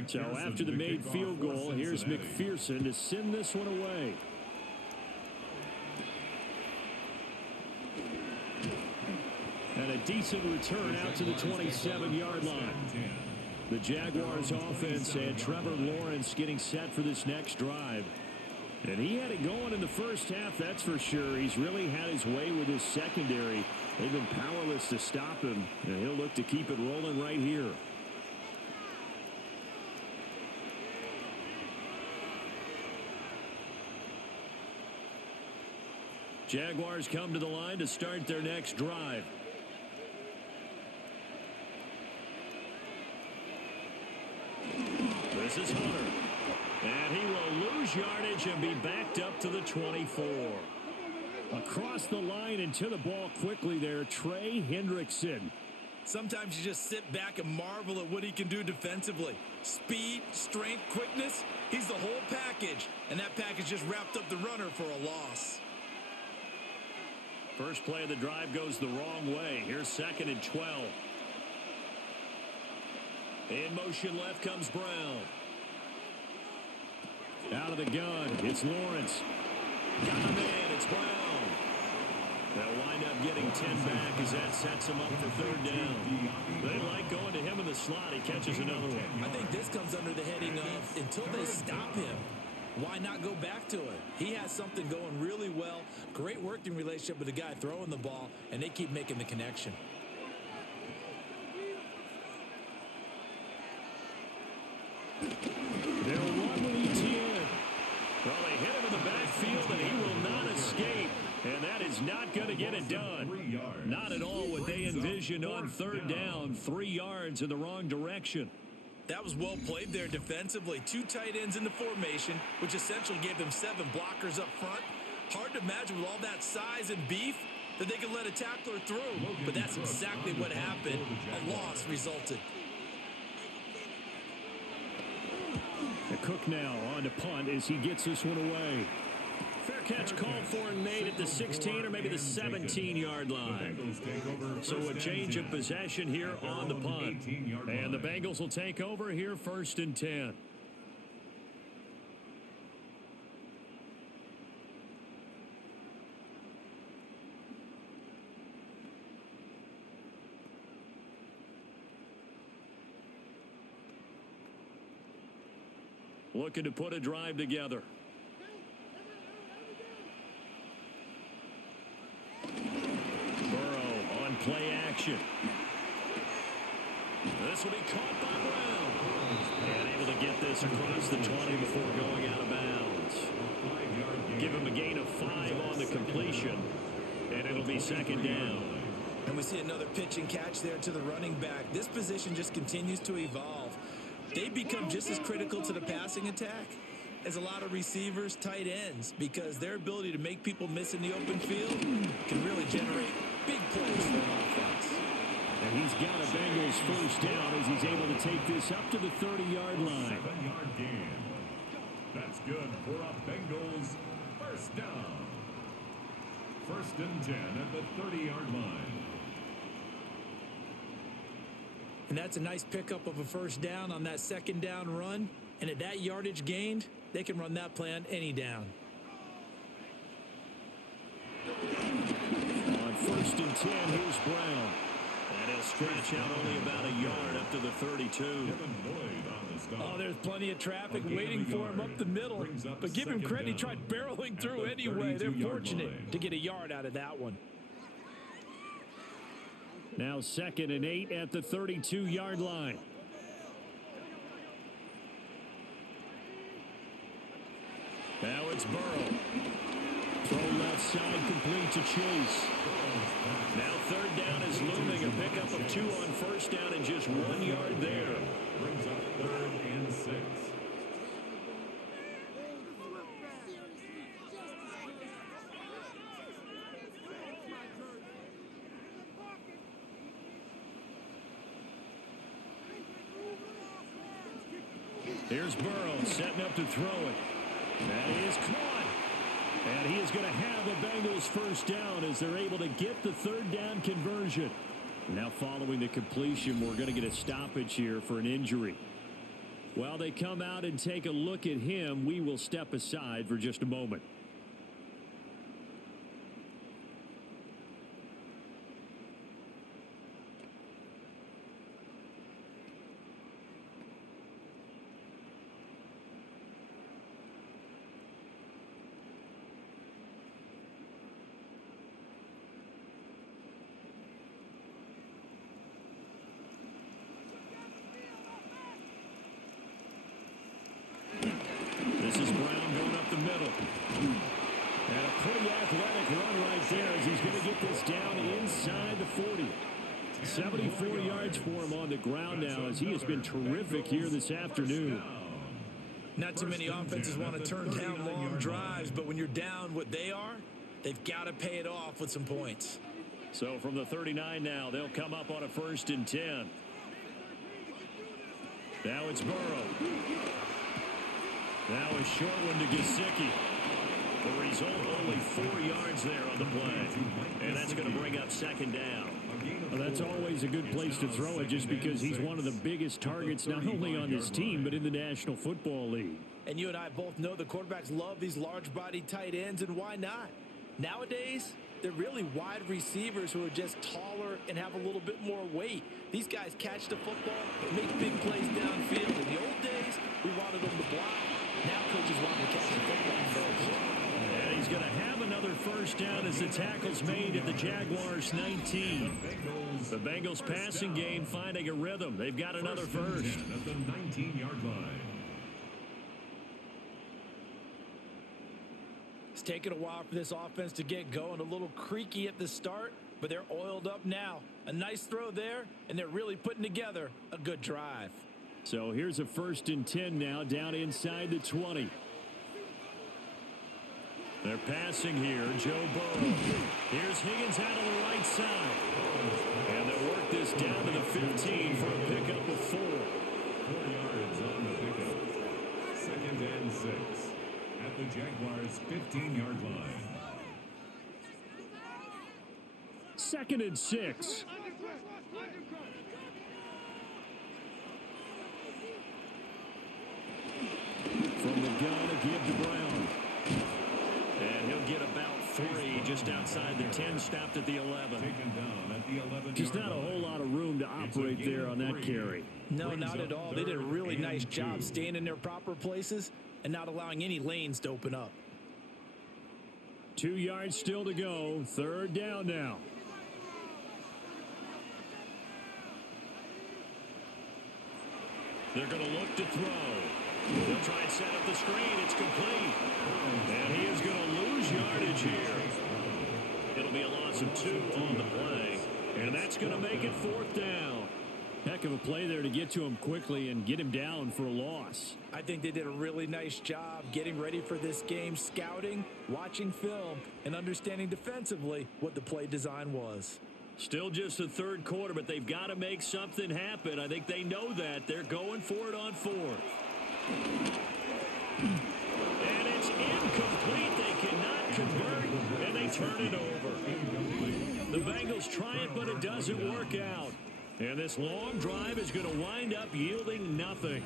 So after the made field goal, here's McPherson to send this one away. And a decent return out to the 27-yard line. The Jaguars offense and Trevor Lawrence getting set for this next drive. And he had it going in the first half, that's for sure. He's really had his way with his secondary. They've been powerless to stop him, and he'll look to keep it rolling right here. Jaguars come to the line to start their next drive. This is Hunter. And he will lose yardage and be backed up to the 24. Across the line and to the ball quickly there, Trey Hendrickson. Sometimes you just sit back and marvel at what he can do defensively. Speed, strength, quickness, he's the whole package. And that package just wrapped up the runner for a loss. First play of the drive goes the wrong way. Here's 2nd and 12. In motion left comes Brown. Out of the gun, it's Lawrence. Got him in, it's Brown. They'll wind up getting 10 back as that sets him up for 3rd down. They like going to him in the slot. He catches another one. I think this comes under the heading of until they stop him, why not go back to it? He has something going really well. Great working relationship with the guy throwing the ball, and they keep making the connection. They'll run with Etienne. Well, they hit him in the backfield, and he will not escape. And that is not going to get it done. Not at all what they envisioned on 3rd down. 3 yards in the wrong direction. That was well played there defensively. 2 tight ends in the formation, which essentially gave them 7 blockers up front. Hard to imagine with all that size and beef that they could let a tackler through. But that's exactly what happened. A loss resulted. The Cook now on to punt as he gets this one away. Fair catch called for and made at the 16 or maybe the 17-yard line. So a change of possession here on the punt. And the Bengals will take over here 1st and 10. looking to put a drive together. Burrow on play action. This will be caught by Brown. And able to get this across the 20 before going out of bounds. Give him a gain of 5 on the completion. And it'll be second down. And we see another pitch and catch there to the running back. This position just continues to evolve. They become just as critical to the passing attack as a lot of receivers, tight ends, because their ability to make people miss in the open field can really generate big plays for an offense. And he's got a Bengals first down as he's able to take this up to the 30-yard line. 7-yard gain. That's good for a Bengals first down. First and 10 at the 30-yard line. And that's a nice pickup of a first down on that second down run. And at that yardage gained, they can run that play on any down. On first and 10, here's Brown. And he'll stretch out only about a yard up to the 32. Oh, there's plenty of traffic waiting for him up the middle. But give him credit, he tried barreling through anyway. They're fortunate to get a yard out of that one. Now second and 8 at the 32-yard line. Now it's Burrow. Throw left side complete to Chase. Now third down is looming. A pickup of 2 on first down and just 1 yard there. Brings up 3rd and 6. Here's Burrow setting up to throw it. That is caught. And he is going to have the Bengals first down as they're able to get the third down conversion. Now following the completion, we're going to get a stoppage here for an injury. While they come out and take a look at him, we will step aside for just a moment. This is Brown going up the middle. And a pretty athletic run right there as he's going to get this down inside the 40. 74 yards for him on the ground now as he has been terrific here this afternoon. Not too many offenses want to turn down long drives, but when you're down what they are, they've got to pay it off with some points. So from the 39 now, they'll come up on a first and 10. Now it's Burrow. Now a short one to Gesicki. The result, only 4 yards there on the play. And that's going to bring up second down. Well, that's always a good place to throw it just because he's one of the biggest targets not only on this team but in the National Football League. And you and I both know the quarterbacks love these large-bodied tight ends, and why not? Nowadays, they're really wide receivers who are just taller and have a little bit more weight. These guys catch the football, make big plays downfield. In the old days, we wanted them to block. Now coaches want to catch the football first. And he's going to have another first down as the tackle's made at the Jaguars 19. The Bengals passing game finding a rhythm. They've got another first. At the 19-yard line. It's taken a while for this offense to get going. A little creaky at the start, but they're oiled up now. A nice throw there, and they're really putting together a good drive. So here's a first and 10 now down inside the 20. They're passing here. Joe Burrow. Here's Higgins out on the right side. And they'll work this down to the 15 for a pickup of 4. 4 yards on the pickup. Second and 6 at the Jaguars' 15-yard line. Second and 6. From the gun, a give to Brown. And he'll get about 3, just just outside the 10, stopped at the 11. Taken down at the 11. Just not a whole lot of room to operate there on that carry. No, not at all. They did a really nice job staying in their proper places and not allowing any lanes to open up. 2 yards still to go. Third down now. They're going to look to throw. They'll try and set up the screen. It's complete. And he is going to lose yardage here. It'll be a loss of 2 on the play. And that's going to make it 4th down. Heck of a play there to get to him quickly and get him down for a loss. I think they did a really nice job getting ready for this game, scouting, watching film, and understanding defensively what the play design was. Still just the third quarter, but they've got to make something happen. I think they know that. They're going for it on 4th. And it's incomplete. They cannot convert, and they turn it over. The Bengals try it, but it doesn't work out. And this long drive is going to wind up yielding nothing.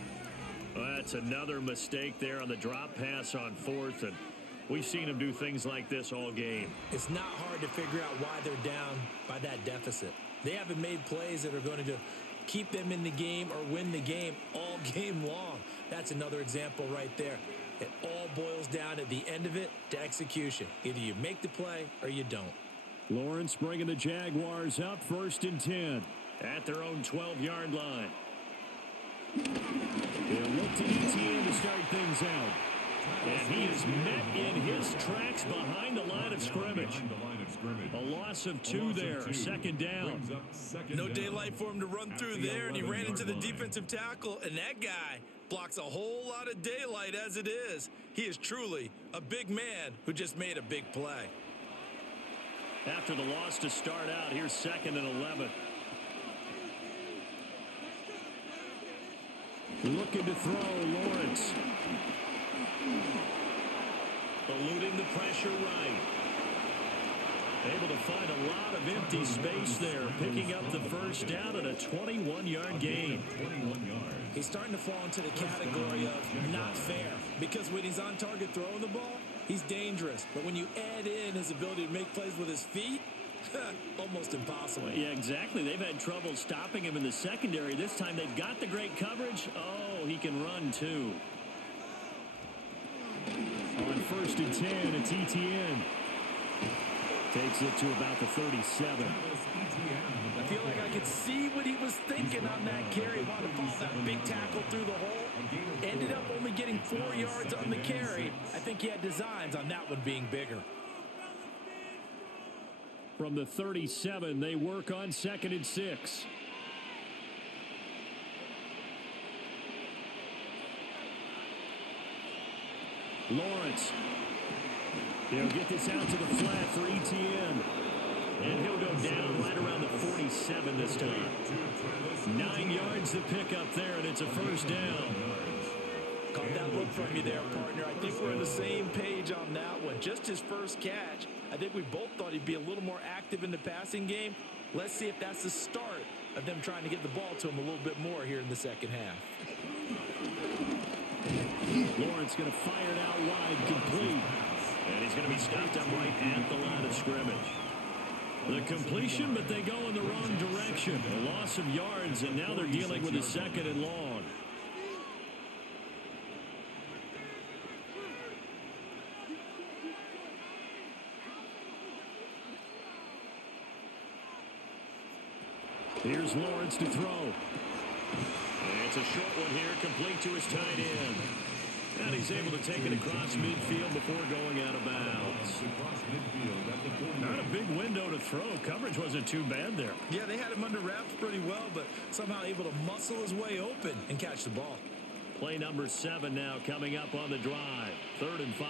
Well, that's another mistake there on the drop pass on 4th, and we've seen them do things like this all game. It's not hard to figure out why they're down by that deficit. They haven't made plays that are going to keep them in the game or win the game all game long. That's another example right there. It all boils down at the end of it to execution. Either you make the play or you don't. Lawrence bringing the Jaguars up 1st and 10 at their own 12-yard line. They'll look to ETN to start things out. And he is met in his tracks behind the line of scrimmage. A loss of 2 there, 2nd down. No daylight for him to run through there, and he ran into the defensive tackle, and that guy blocks a whole lot of daylight as it is. He is truly a big man who just made a big play. After the loss to start out, here's 2nd and 11. Looking to throw, Lawrence. Eluding the pressure right. Able to find a lot of empty space there, picking up the first down at a 21-yard gain. He's starting to fall into the category of not fair, because when he's on target throwing the ball, he's dangerous. But when you add in his ability to make plays with his feet, almost impossible. Yeah, exactly. They've had trouble stopping him in the secondary. This time they've got the great coverage. Oh, he can run too. On 1st and 10, it's ETN. Takes it to about the 37. I feel like I could see what he was thinking on that carry. Wanted to follow that big tackle through the hole. Ended up only getting 4 yards on the carry. I think he had designs on that one being bigger. From the 37, they work on 2nd and 6. Lawrence. He'll get this out to the flat for ETN. And he'll go down right around the 47 this time. 9 yards to pick up there, and it's a 1st down. Caught that look from you there, partner. I think we're on the same page on that one. Just his first catch. I think we both thought he'd be a little more active in the passing game. Let's see if that's the start of them trying to get the ball to him a little bit more here in the second half. Lawrence going to fire it out wide, complete. And he's going to be stopped up right at the line of scrimmage. The completion, but they go in the wrong direction. A loss of yards, and now they're dealing with a 2nd and long. Here's Lawrence to throw. And it's a short one here, complete to his tight end. And he's able to take it across midfield before going out of bounds. Not a big window to throw. Coverage wasn't too bad there. Yeah, they had him under wraps pretty well, but somehow able to muscle his way open and catch the ball. Play number 7 now coming up on the drive. 3rd and 5.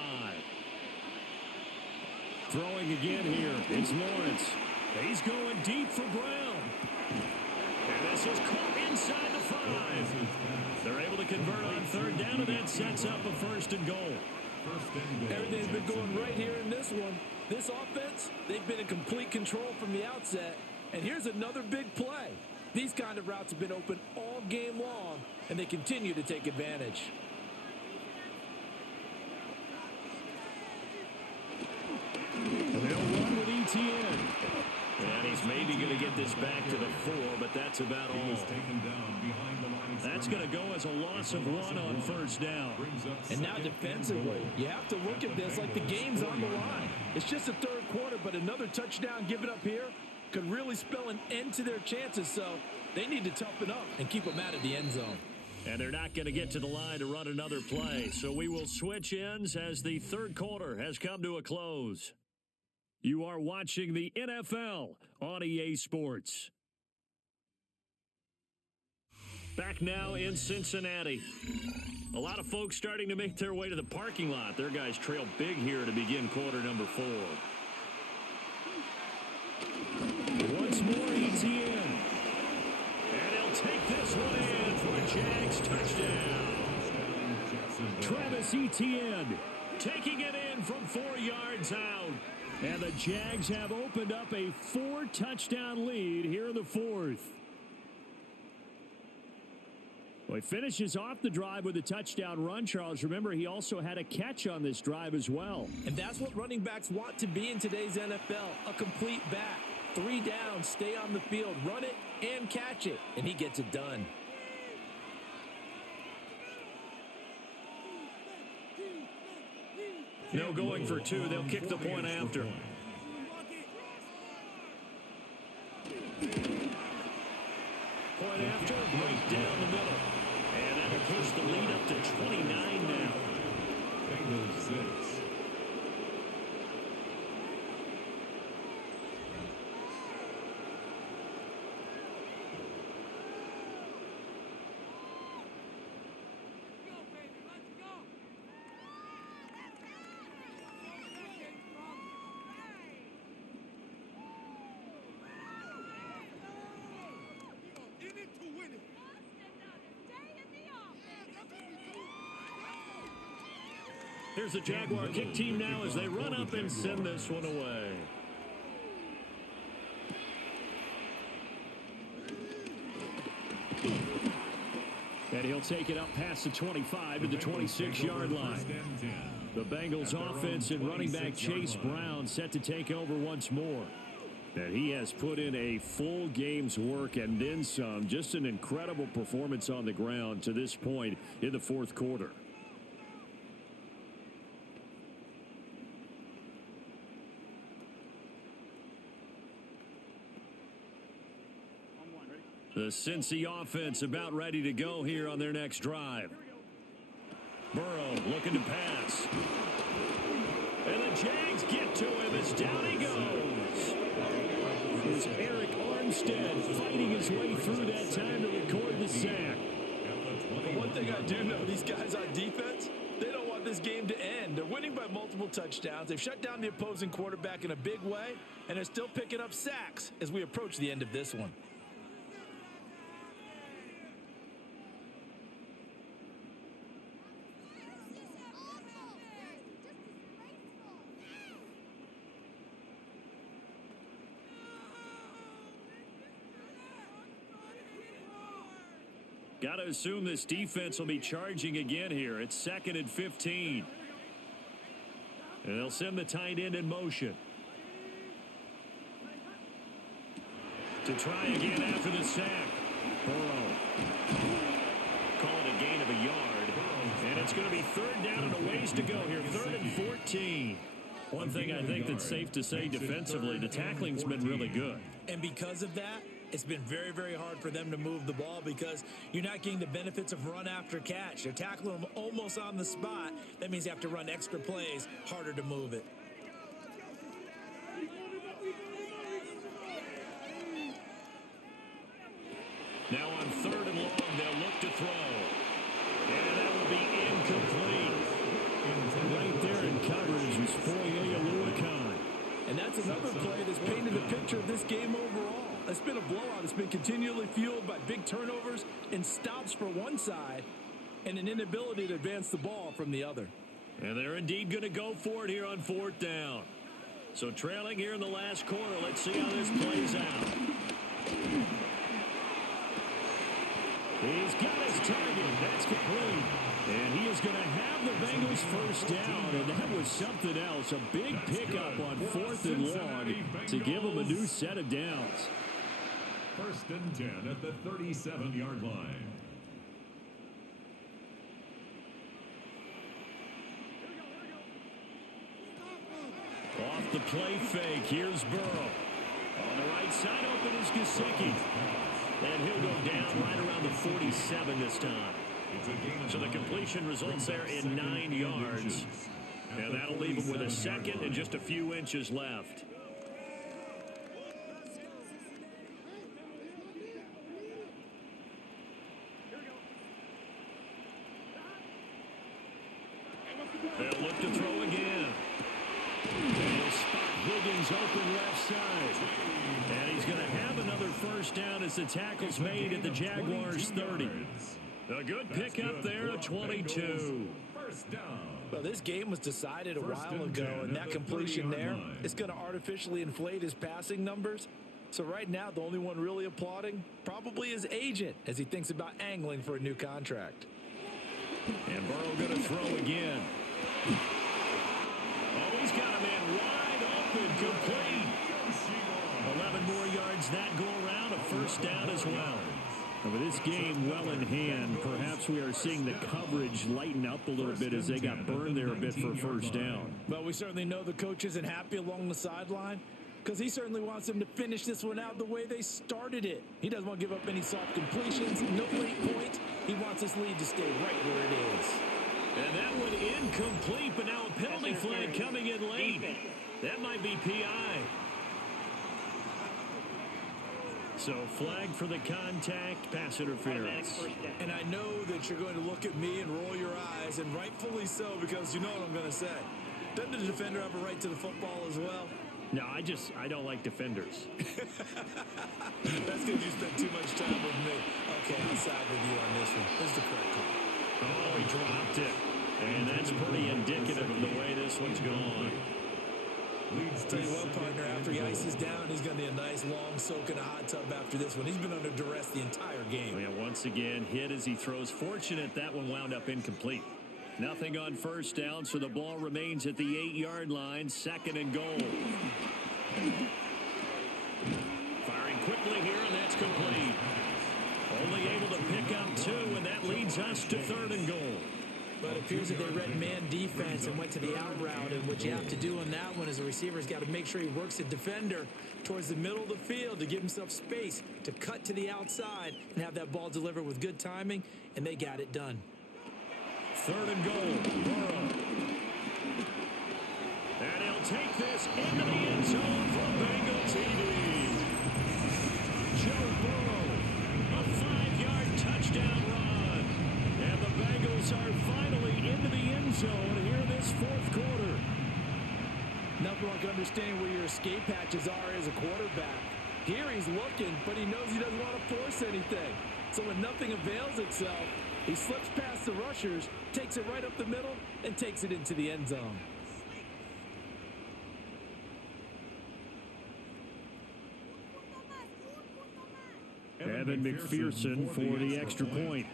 Throwing again here. It's Lawrence. He's going deep for Brown. And this is caught inside the 5. They're able to convert on 3rd down, and that sets up a 1st and goal. Everything's been going right here in this one. This offense, they've been in complete control from the outset. And here's another big play. These kind of routes have been open all game long, and they continue to take advantage. And they'll run goes back to the 4, but that's about all. That's going to go as a loss of 1 on first down. And now defensively, you have to look at this like the game's on the line. It's just the third quarter, but another touchdown given up here could really spell an end to their chances, so they need to toughen up and keep them out of the end zone. And they're not going to get to the line to run another play, so we will switch ends as the third quarter has come to a close. You are watching the NFL on EA Sports. Back now in Cincinnati. A lot of folks starting to make their way to the parking lot. Their guys trail big here to begin quarter number 4. Once more, ETN. And he'll take this one in for a Jags touchdown. Travis Etienne taking it in from 4 yards out. And the Jags have opened up a 4-touchdown lead here in the 4th. Well, he finishes off the drive with a touchdown run, Charles. Remember, he also had a catch on this drive as well. And that's what running backs want to be in today's NFL, a complete back. 3 down, stay on the field, run it and catch it, and he gets it done. No going for 2. They'll kick the point after. Point after, right down the middle. And that'll push the lead up to 29 now. Bengals 6. Here's the Jaguar kick team now as they run up and send this one away. And he'll take it up past the 25 to the 26-yard line. The Bengals offense and running back Chase Brown set to take over once more. And he has put in a full game's work and then some. Just an incredible performance on the ground to this point in the 4th quarter. The Cincy offense about ready to go here on their next drive. Burrow looking to pass. And the Jags get to him as down he goes. It's Eric Armstead fighting his way through that time to record the sack. But one thing I do know, these guys on defense, they don't want this game to end. They're winning by multiple touchdowns. They've shut down the opposing quarterback in a big way, and they're still picking up sacks as we approach the end of this one. Got to assume this defense will be charging again here. It's 2nd and 15. And they'll send the tight end in motion. To try again after the sack. Burrow. Call it a gain of a yard. And it's going to be 3rd down and a ways to go here. 3rd and 14. One thing I think that's safe to say defensively, the tackling's been really good. And because of that, it's been very, very hard for them to move the ball because you're not getting the benefits of run after catch. They're tackling them almost on the spot. That means you have to run extra plays, harder to move it. Now on 3rd and long, they'll look to throw. And that will be incomplete. Right there in coverage is Foye Aluakon. And that's another play that's painted the picture of this game overall. It's been a blowout. It's been continually fueled by big turnovers and stops for one side and an inability to advance the ball from the other. And they're indeed going to go for it here on 4th down. So trailing here in the last quarter, let's see how this plays out. He's got his target. That's complete. And he is going to have the Bengals first down, and that was something else. A big pickup on 4th and long to give them a new set of downs. First and 10 at the 37-yard line. Off the play fake, here's Burrow. On the right side, open is Gesicki. And he'll go down right around the 47 this time. So the completion results there in 9 yards. And that'll leave him with a second and just a few inches left. They'll look to throw again. They'll spot Higgins open left side. And he's going to have another first down as the tackle's made at the Jaguars 30. A good pickup there at 22. First down. Well, this game was decided a while ago, and that completion there is going to artificially inflate his passing numbers. So right now, the only one really applauding probably his agent as he thinks about angling for a new contract. And Burrow going to throw again. Oh, he's got a man wide open, complete. 11 more yards that go around, a first down as well. And with this game well in hand, perhaps we are seeing the coverage lighten up a little bit as they got burned there a bit for a first down. Well, we certainly know the coach isn't happy along the sideline because he certainly wants them to finish this one out the way they started it. He doesn't want to give up any soft completions, no late points. He wants his lead to stay right where it is. And that one incomplete, but now a penalty flag coming in late. That might be PI. So flag for the contact, pass interference. And I know that you're going to look at me and roll your eyes, and rightfully so, because you know what I'm going to say. Doesn't the defender have a right to the football as well? No, I don't like defenders. That's because you spent too much time with me. Okay, I'll side with you on this one. This is the correct call. Oh, he dropped it. And that's pretty indicative of the way this one's gone. Tell you what, partner, after he ices down, he's going to be a nice long soak in a hot tub after this one. He's been under duress the entire game. Yeah, once again, hit as he throws. Fortunate that one wound up incomplete. Nothing on first down, so the ball remains at the 8-yard line. Second and goal. Firing quickly here, and that's complete. Only able to pick up 2, and that leads us to third and goal. But it appears that they read man defense and went to the out route. And what you have to do on that one is the receiver's got to make sure he works the defender towards the middle of the field to give himself space to cut to the outside and have that ball delivered with good timing. And they got it done. Third and goal. Burrow. And he'll take this into the end zone for Bengals TD. Joe Burrow, a 5-yard touchdown run. And the Bengals are finally into the end zone here in this fourth quarter. Nothing like understanding where your escape hatches are as a quarterback. Here he's looking, but he knows he doesn't want to force anything. So when nothing avails itself, he slips past the rushers, takes it right up the middle, and takes it into the end zone. Evan McPherson for the extra point.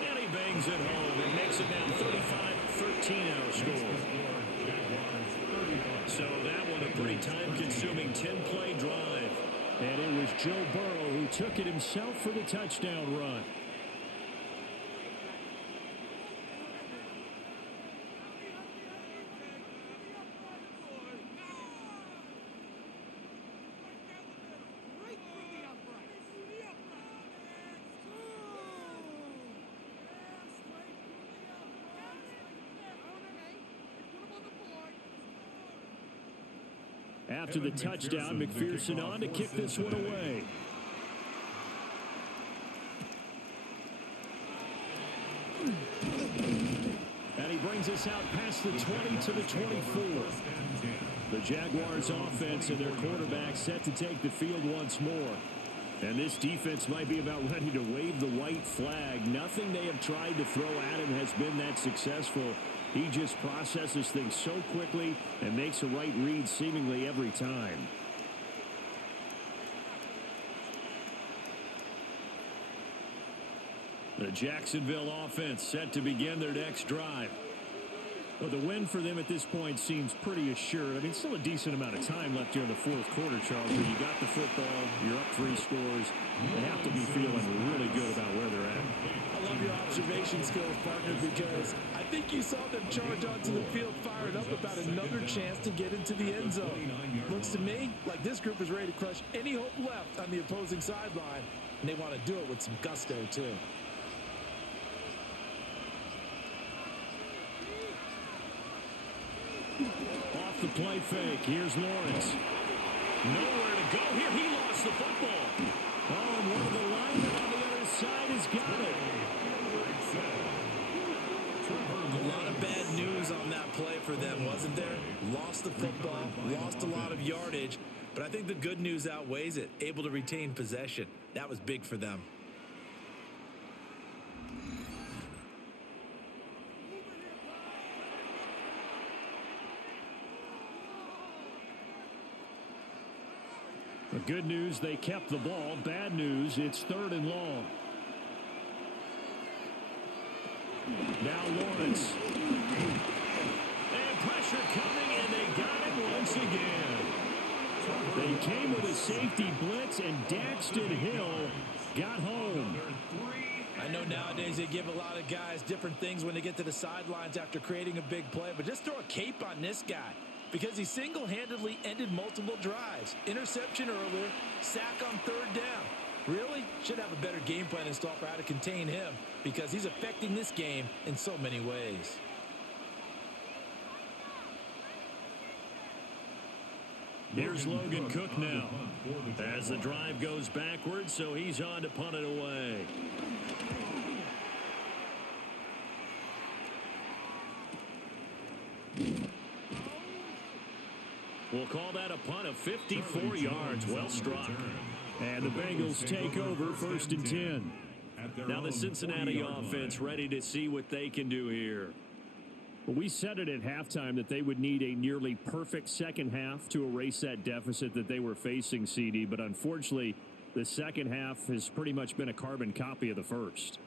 And he bangs it home and makes it now 35-13 our score. So that one a pretty time-consuming 10-play drive. And it was Joe Burrow who took it himself for the touchdown run. After the touchdown, McPherson on to kick this one away. And he brings us out past the 20 to the 24. The Jaguars offense and their quarterback set to take the field once more. And this defense might be about ready to wave the white flag. Nothing they have tried to throw at him has been that successful. He just processes things so quickly and makes a right read seemingly every time. The Jacksonville offense set to begin their next drive. Well, the win for them at this point seems pretty assured. I mean, still a decent amount of time left here in the fourth quarter, Charles, but you got the football, you're up 3 scores. They have to be feeling really good about where they're at. I love your observation skills, partner, because I think you saw them charge onto the field fired up about another chance to get into the end zone. Looks to me like this group is ready to crush any hope left on the opposing sideline, and they want to do it with some gusto, too. Off the play fake. Here's Lawrence. Nowhere to go here. He lost the football. Oh, and one of the linemen on the other side has got it. A lot of bad news on that play for them, wasn't there? Lost the football, lost a lot of yardage, but I think the good news outweighs it. Able to retain possession. That was big for them. The good news, they kept the ball. Bad news, it's 3rd and long. Now Lawrence. And pressure coming, and they got it once again. They came with a safety blitz, and Daxton Hill got home. I know nowadays they give a lot of guys different things when they get to the sidelines after creating a big play, but just throw a cape on this guy, because he single-handedly ended multiple drives. Interception earlier, sack on 3rd down. Really? Should have a better game plan installed for how to contain him, because he's affecting this game in so many ways. Here's Logan Cook now as the drive goes backwards, so he's on to punt it away. We'll call that a punt of 54 yards. Well struck. And the Bengals take over 1st and 10. Now the Cincinnati offense ready to see what they can do here. Well, we said it at halftime that they would need a nearly perfect second half to erase that deficit that they were facing, CD. But unfortunately, the second half has pretty much been a carbon copy of the first.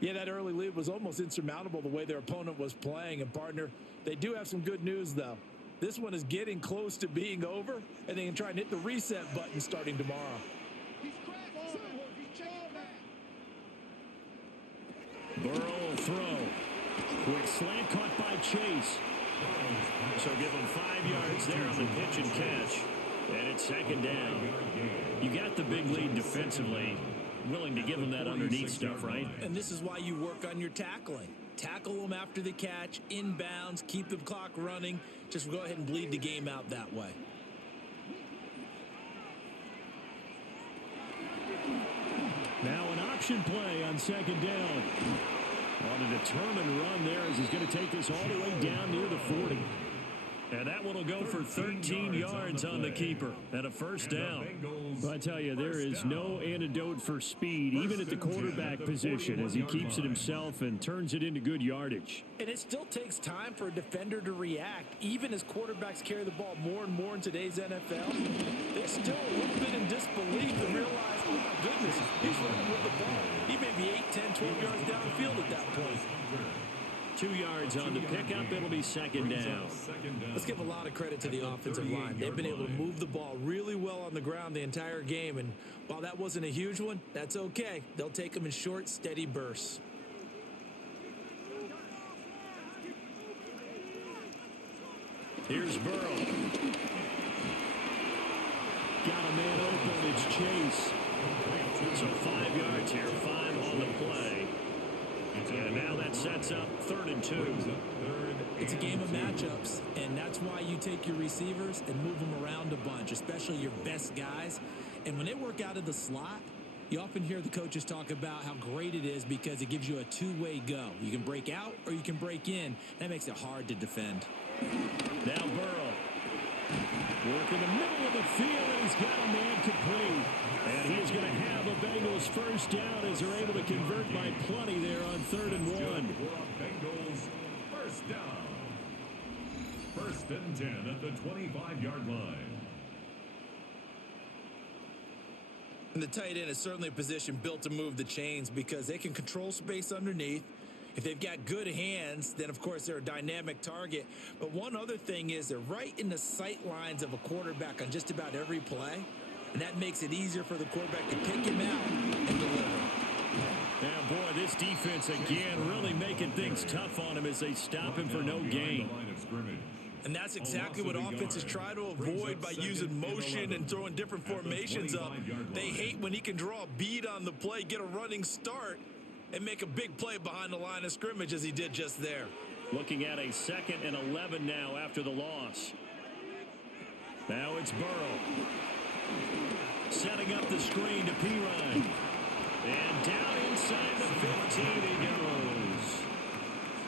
Yeah, that early lead was almost insurmountable the way their opponent was playing. And, partner, they do have some good news, though. This one is getting close to being over, and they can try and hit the reset button starting tomorrow. Burrow will throw. Quick slant caught by Chase. So give him 5 yards there on the pitch and catch. And it's 2nd down. You got the big lead defensively. Willing to give him that underneath stuff, right? And this is why you work on your tackling. Tackle them after the catch, inbounds, keep the clock running. Just go ahead and bleed the game out that way. Now an option play on 2nd down. On a determined run there as he's going to take this all the way down near the 40. And that one will go for 13 yards on the keeper and a 1st down. Well, I tell you, there is no antidote for speed, even at the quarterback position, as he keeps it himself and turns it into good yardage. And it still takes time for a defender to react, even as quarterbacks carry the ball more and more in today's NFL. They're still a little bit in disbelief and realize, oh my goodness, he's running with the ball. He may be 8, 10, 12 yards downfield at that point. 2 yards on the pickup. It'll be 2nd down. Let's give a lot of credit to the offensive line. They've been able to move the ball really well on the ground the entire game. And while that wasn't a huge one, that's okay. They'll take them in short, steady bursts. Here's Burrow. Got a man open. It's Chase. So 5 yards here. 5 on the play. And now that sets up 3rd and 2. It's a game of matchups, and that's why you take your receivers and move them around a bunch, especially your best guys. And when they work out of the slot, you often hear the coaches talk about how great it is because it gives you a two-way go. You can break out or you can break in. That makes it hard to defend. Now Burrow. Work in the middle of the field, and he's got a man complete. And he's going to have a Bengals 1st down as they're able to convert by plenty there on 3rd and 1. Bengals 1st down. 1st and 10 at the 25-yard line. And the tight end is certainly a position built to move the chains because they can control space underneath. If they've got good hands, then, of course, they're a dynamic target. But one other thing is they're right in the sight lines of a quarterback on just about every play, and that makes it easier for the quarterback to pick him out and deliver. Yeah, boy, this defense again really making things tough on him as they stop him for no gain. And that's exactly what offenses try to avoid by using motion and throwing different formations up. They hate when he can draw a bead on the play, get a running start, and make a big play behind the line of scrimmage as he did just there. Looking at a 2nd and 11 now after the loss. Now it's Burrow. Setting up the screen to Pirine. And down inside the 15 he goes.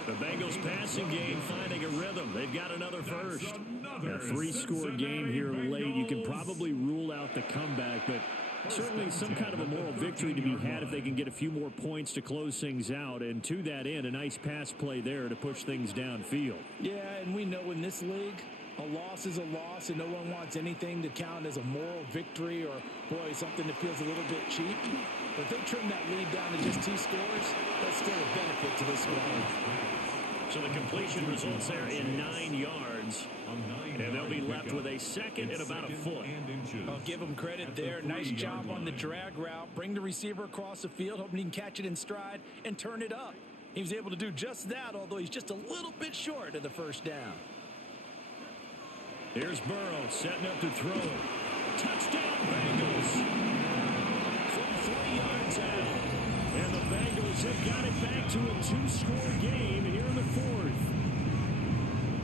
The Bengals passing game finding a rhythm. They've got another first. A 3-score game here late. You can probably rule out the comeback, but certainly some kind of a moral victory to be had if they can get a few more points to close things out. And to that end, a nice pass play there to push things downfield. Yeah, and we know in this league, a loss is a loss, and no one wants anything to count as a moral victory or, boy, something that feels a little bit cheap. But if they trim that lead down to just 2 scores, that's still a benefit to this squad. So the completion results there in 9 yards. And they'll be left with a 2nd and about a foot. I'll give him credit there. Nice job on the drag route. Bring the receiver across the field, hoping he can catch it in stride and turn it up. He was able to do just that, although he's just a little bit short of the first down. Here's Burrow setting up to throw. Touchdown, Bengals. From 3 yards out. And the Bengals have got it back to a 2-score game here in the 4th.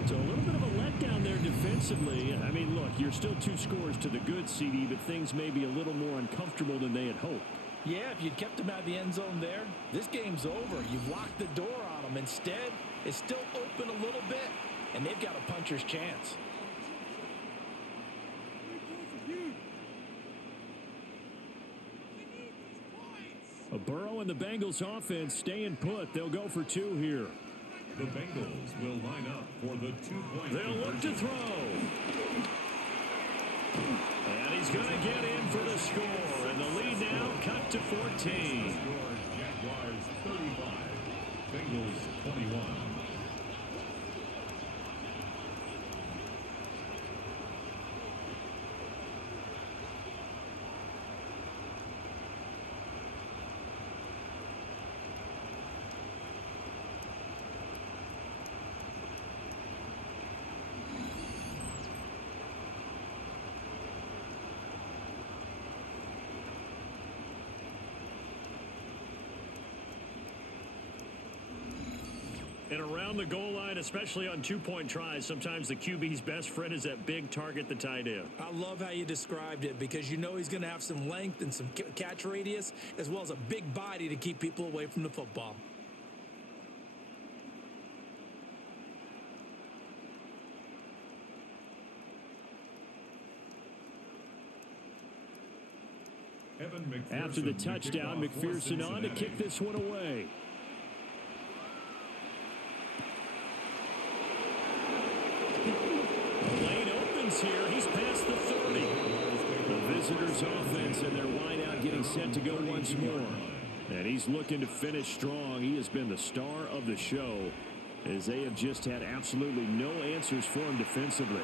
So a little bit of a letdown there defensively. I mean, look, you're still 2 scores to the good, CD, but things may be a little more uncomfortable than they had hoped. Yeah, if you'd kept him out of the end zone there, this game's over. You've locked the door on him. Instead, it's still open a little bit, and they've got a puncher's chance. A Burrow and the Bengals offense staying put. They'll go for 2 here. The Bengals will line up for the 2-point. They'll look to throw. And he's going to get in for the score. And the lead now cut to 14. Jaguars 35, Bengals 21. And around the goal line, especially on 2-point tries, sometimes the QB's best friend is that big target, the tight end. I love how you described it because you know he's going to have some length and some catch radius as well as a big body to keep people away from the football. After the touchdown, McPherson on to kick this one away. The lane opens here. He's past the 30. The visitors' offense and their wideout getting set to go once more. And he's looking to finish strong. He has been the star of the show as they have just had absolutely no answers for him defensively.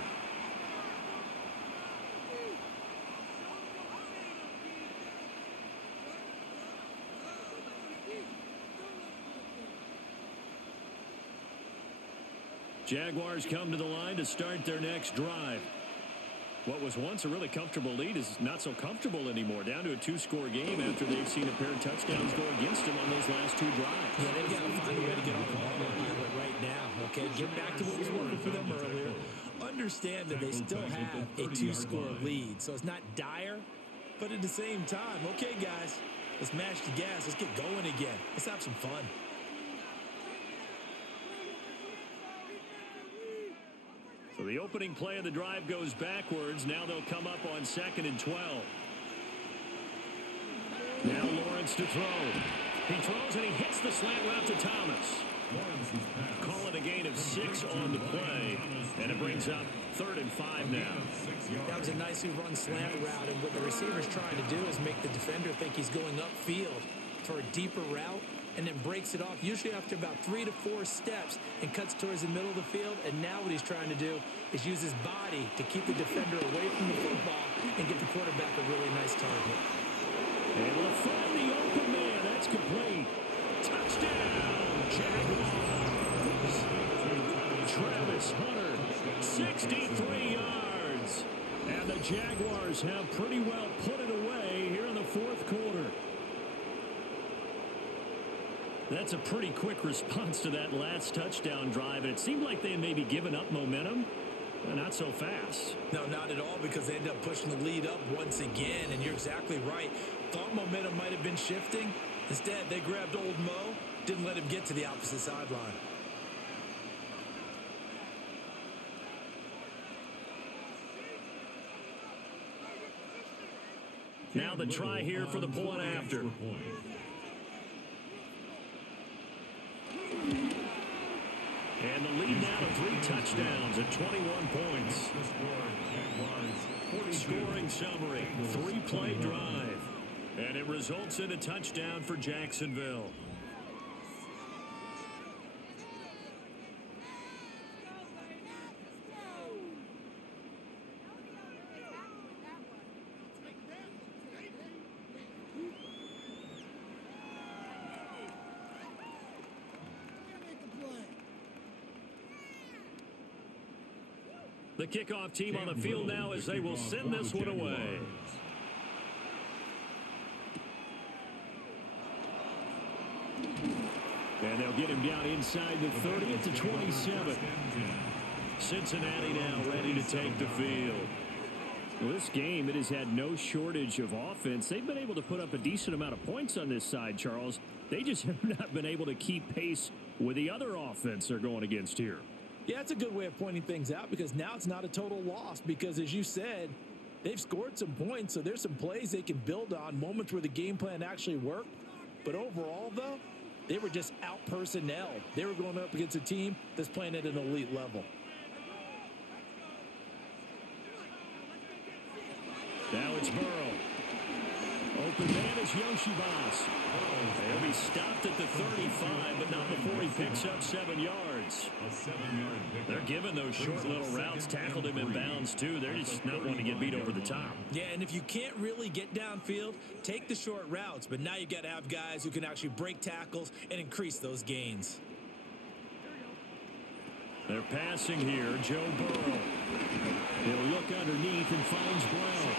Jaguars come to the line to start their next drive. What was once a really comfortable lead is not so comfortable anymore. Down to a 2-score game after they've seen a pair of touchdowns go against them on those last 2 drives. Yeah, they've got to find a way to get off the autopilot right now, okay? Get back to what was working for them earlier. Understand that they still have a 2-score lead, so it's not dire, but at the same time, okay, guys, let's mash the gas. Let's get going again. Let's have some fun. So the opening play of the drive goes backwards. Now they'll come up on 2nd and 12. Now Lawrence to throw. He throws and he hits the slant route to Thomas. Call it a gain of 6 on the play. And it brings up 3rd and 5 now. That was a nicely run slant route. And what the receiver's trying to do is make the defender think he's going upfield for a deeper route. and then breaks it off, usually after about 3 to 4 steps, and cuts towards the middle of the field. And now what he's trying to do is use his body to keep the defender away from the football and get the quarterback a really nice target. Able to find the open man. That's complete. Touchdown, Jaguars. Travis Hunter, 63 yards. And the Jaguars have pretty well put it away here in the fourth quarter. That's a pretty quick response to that last touchdown drive. And it seemed like they had maybe given up momentum. Not so fast. No, not at all, because they ended up pushing the lead up once again. And you're exactly right. Thought momentum might have been shifting. Instead, they grabbed old Mo, didn't let him get to the opposite sideline. Now the try here for the point after. And the lead now to 3 touchdowns at 21 points. Scoring summary, 3-play drive. And it results in a touchdown for Jacksonville. The kickoff team on the field now as they will send this one away. And they'll get him down inside the 30 at the 27. Cincinnati now ready to take the field. Well, this game, it has had no shortage of offense. They've been able to put up a decent amount of points on this side, Charles. They just have not been able to keep pace with the other offense they're going against here. Yeah, that's a good way of pointing things out, because now it's not a total loss, because as you said, they've scored some points, so there's some plays they can build on, moments where the game plan actually worked. But overall, though, they were just out-personnelled. They were going up against a team that's playing at an elite level. Now it's Burrow. Open man is Yoshivas. He'll be stopped at the 35, but not before he picks up 7 yards. They're giving those short little routes. Tackled him in bounds, too. They're just not wanting to get beat over the top. Yeah, and if you can't really get downfield, take the short routes. But now you got to have guys who can actually break tackles and increase those gains. They're passing here. Joe Burrow. He'll look underneath and finds Brown.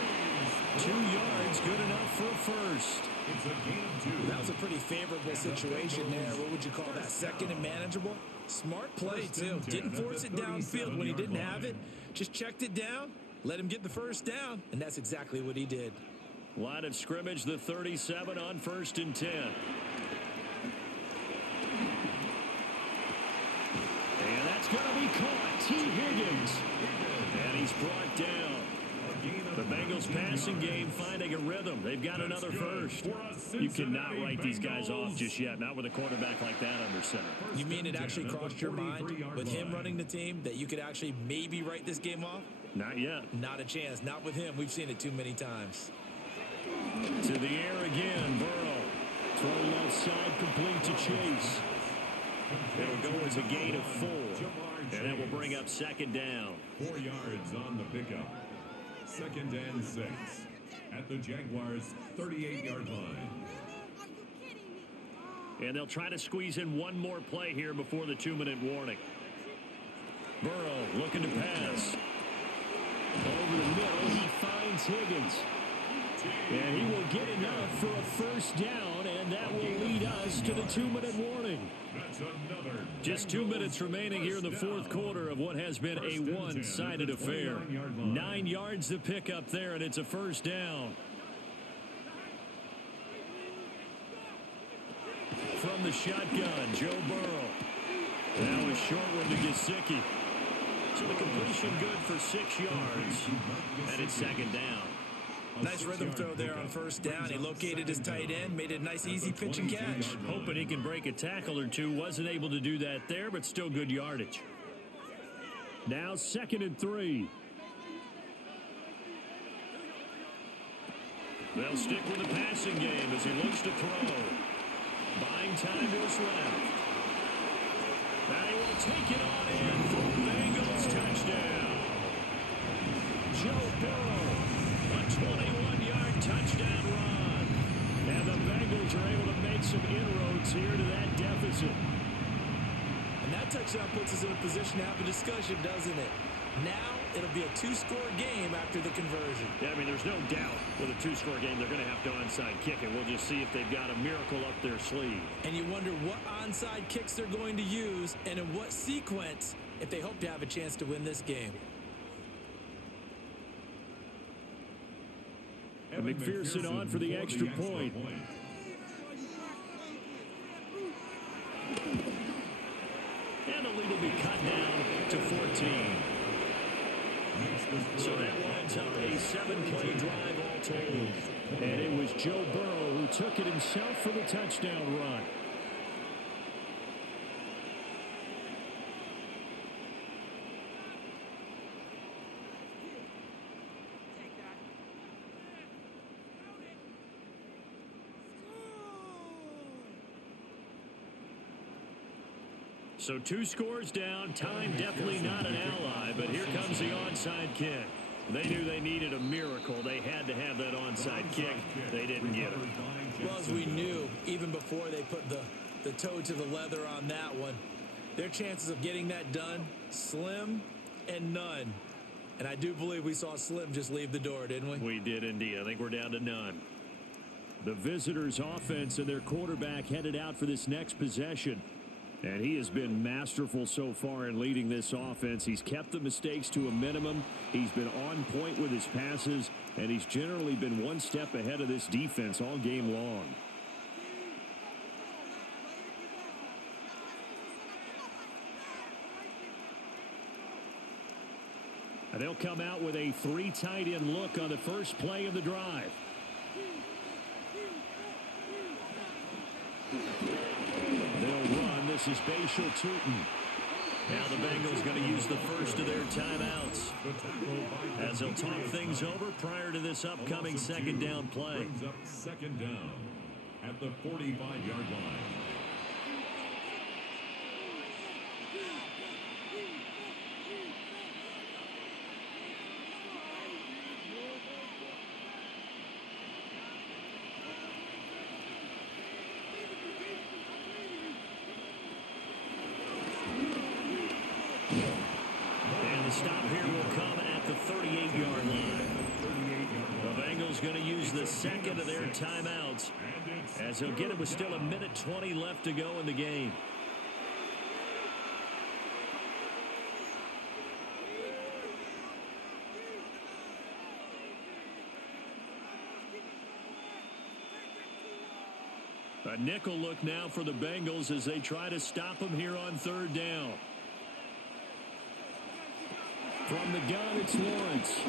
2 yards, good enough for a first. That was a pretty favorable situation there. What would you call that? Second and manageable? Smart play, too. Didn't force it downfield when he didn't have it. Just checked it down, let him get the first down, and that's exactly what he did. Line of scrimmage, the 37 on 1st and 10. And that's going to be caught. T. Higgins. And he's brought down. The Bengals passing game finding a rhythm. They've got another first. You cannot write these guys off just yet, not with a quarterback like that under center. You mean it actually crossed your mind with him running the team that you could actually maybe write this game off? Not yet. Not a chance. Not with him. We've seen it too many times. To the air again. Burrow. Throw left side complete to Chase. It'll go as a gain of 4. And that will bring up 2nd down. 4 yards on the pickup. 2nd and 6 at the Jaguars' 38-yard line. And they'll try to squeeze in one more play here before the 2-minute warning. Burrow looking to pass. Over the middle, he finds Higgins. And he will get enough for a first down, and that will lead us to the 2-minute warning. Just 2 minutes remaining here in the fourth quarter of what has been a one-sided affair. 9 yards to pick up there, and it's a first down. From the shotgun, Joe Burrow. Now a short one to Gesicki. So the completion good for 6 yards. And it's 2nd down. Nice rhythm throw there on first down. He located his tight end, made it a nice, easy pitch and catch. Hoping he can break a tackle or two. Wasn't able to do that there, but still good yardage. Now 2nd and 3. They'll stick with the passing game as he looks to throw. Buying time to his left. Now he will take it on in for Bengals touchdown. Joe Burrow, a 21-yard touchdown run. And the Bengals are able to make some inroads here to that deficit. And that touchdown puts us in a position to have a discussion, doesn't it? Now it'll be a two-score game after the conversion. Yeah, I mean, there's no doubt with a two-score game they're going to have to onside kick it. We'll just see if they've got a miracle up their sleeve. And you wonder what onside kicks they're going to use and in what sequence if they hope to have a chance to win this game. And McPherson on for the extra point. And the lead will be cut down to 14. So that winds up a 7-play drive all told. And it was Joe Burrow who took it himself for the touchdown run. So 2 scores down. Time definitely not an ally, but here comes the onside kick. They knew they needed a miracle. They had to have that onside kick. They didn't get it. Well, as we knew, even before they put the toe to the leather on that one, their chances of getting that done, slim and none. And I do believe we saw Slim just leave the door, didn't we? We did indeed. I think we're down to none. The visitors' offense and their quarterback headed out for this next possession. And he has been masterful so far in leading this offense. He's kept the mistakes to a minimum. He's been on point with his passes, and he's generally been one step ahead of this defense all game long. And they'll come out with a 3 tight end look on the first play of the drive. They'll run. This is Bashal Tootin. Now the Bengals going to use the first of their timeouts as they'll talk things over prior to this upcoming second down play. Brings up second down at the 45-yard line. Stop here will come at the 38-yard line. The Bengals going to use the second of their timeouts as they'll get it with still 1:20 left to go in the game. A nickel look now for the Bengals as they try to stop them here on third down. From the gun, it's Lawrence.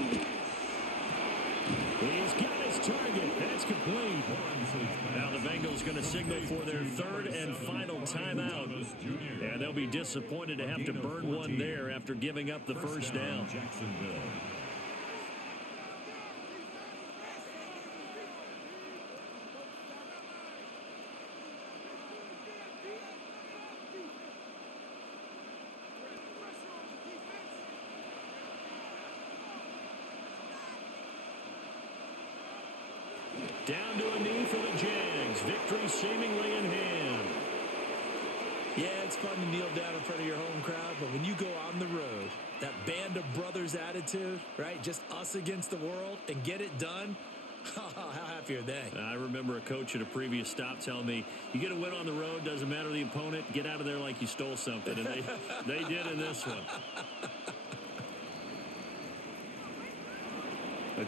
He's got his target. That's complete. Now the Bengals going to signal for their third and final timeout. And they'll be disappointed to have to burn one there after giving up the first down. Jacksonville. Down to a knee for the Jags. Victory seemingly in hand. Yeah, it's fun to kneel down in front of your home crowd, but when you go on the road, that band of brothers attitude, right? Just us against the world and get it done. How happy are they? I remember a coach at a previous stop telling me, you get a win on the road, doesn't matter the opponent, get out of there like you stole something. And they did in this one.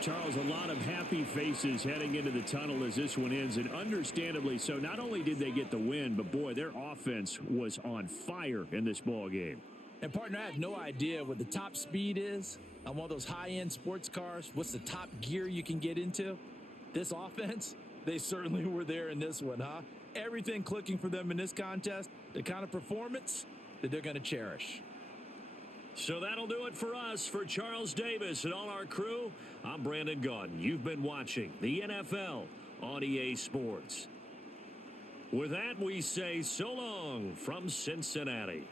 Charles, a lot of happy faces heading into the tunnel as this one ends, and understandably so. Not only did they get the win, but boy, their offense was on fire in this ball game. And partner, I have no idea what the top speed is on one of those high-end sports cars. What's the top gear you can get into? This offense, they certainly were there in this one, huh? Everything clicking for them in this contest, the kind of performance that they're going to cherish. So that'll do it for us. For Charles Davis and all our crew, I'm Brandon Gaudin. You've been watching the NFL on EA Sports. With that, we say so long from Cincinnati.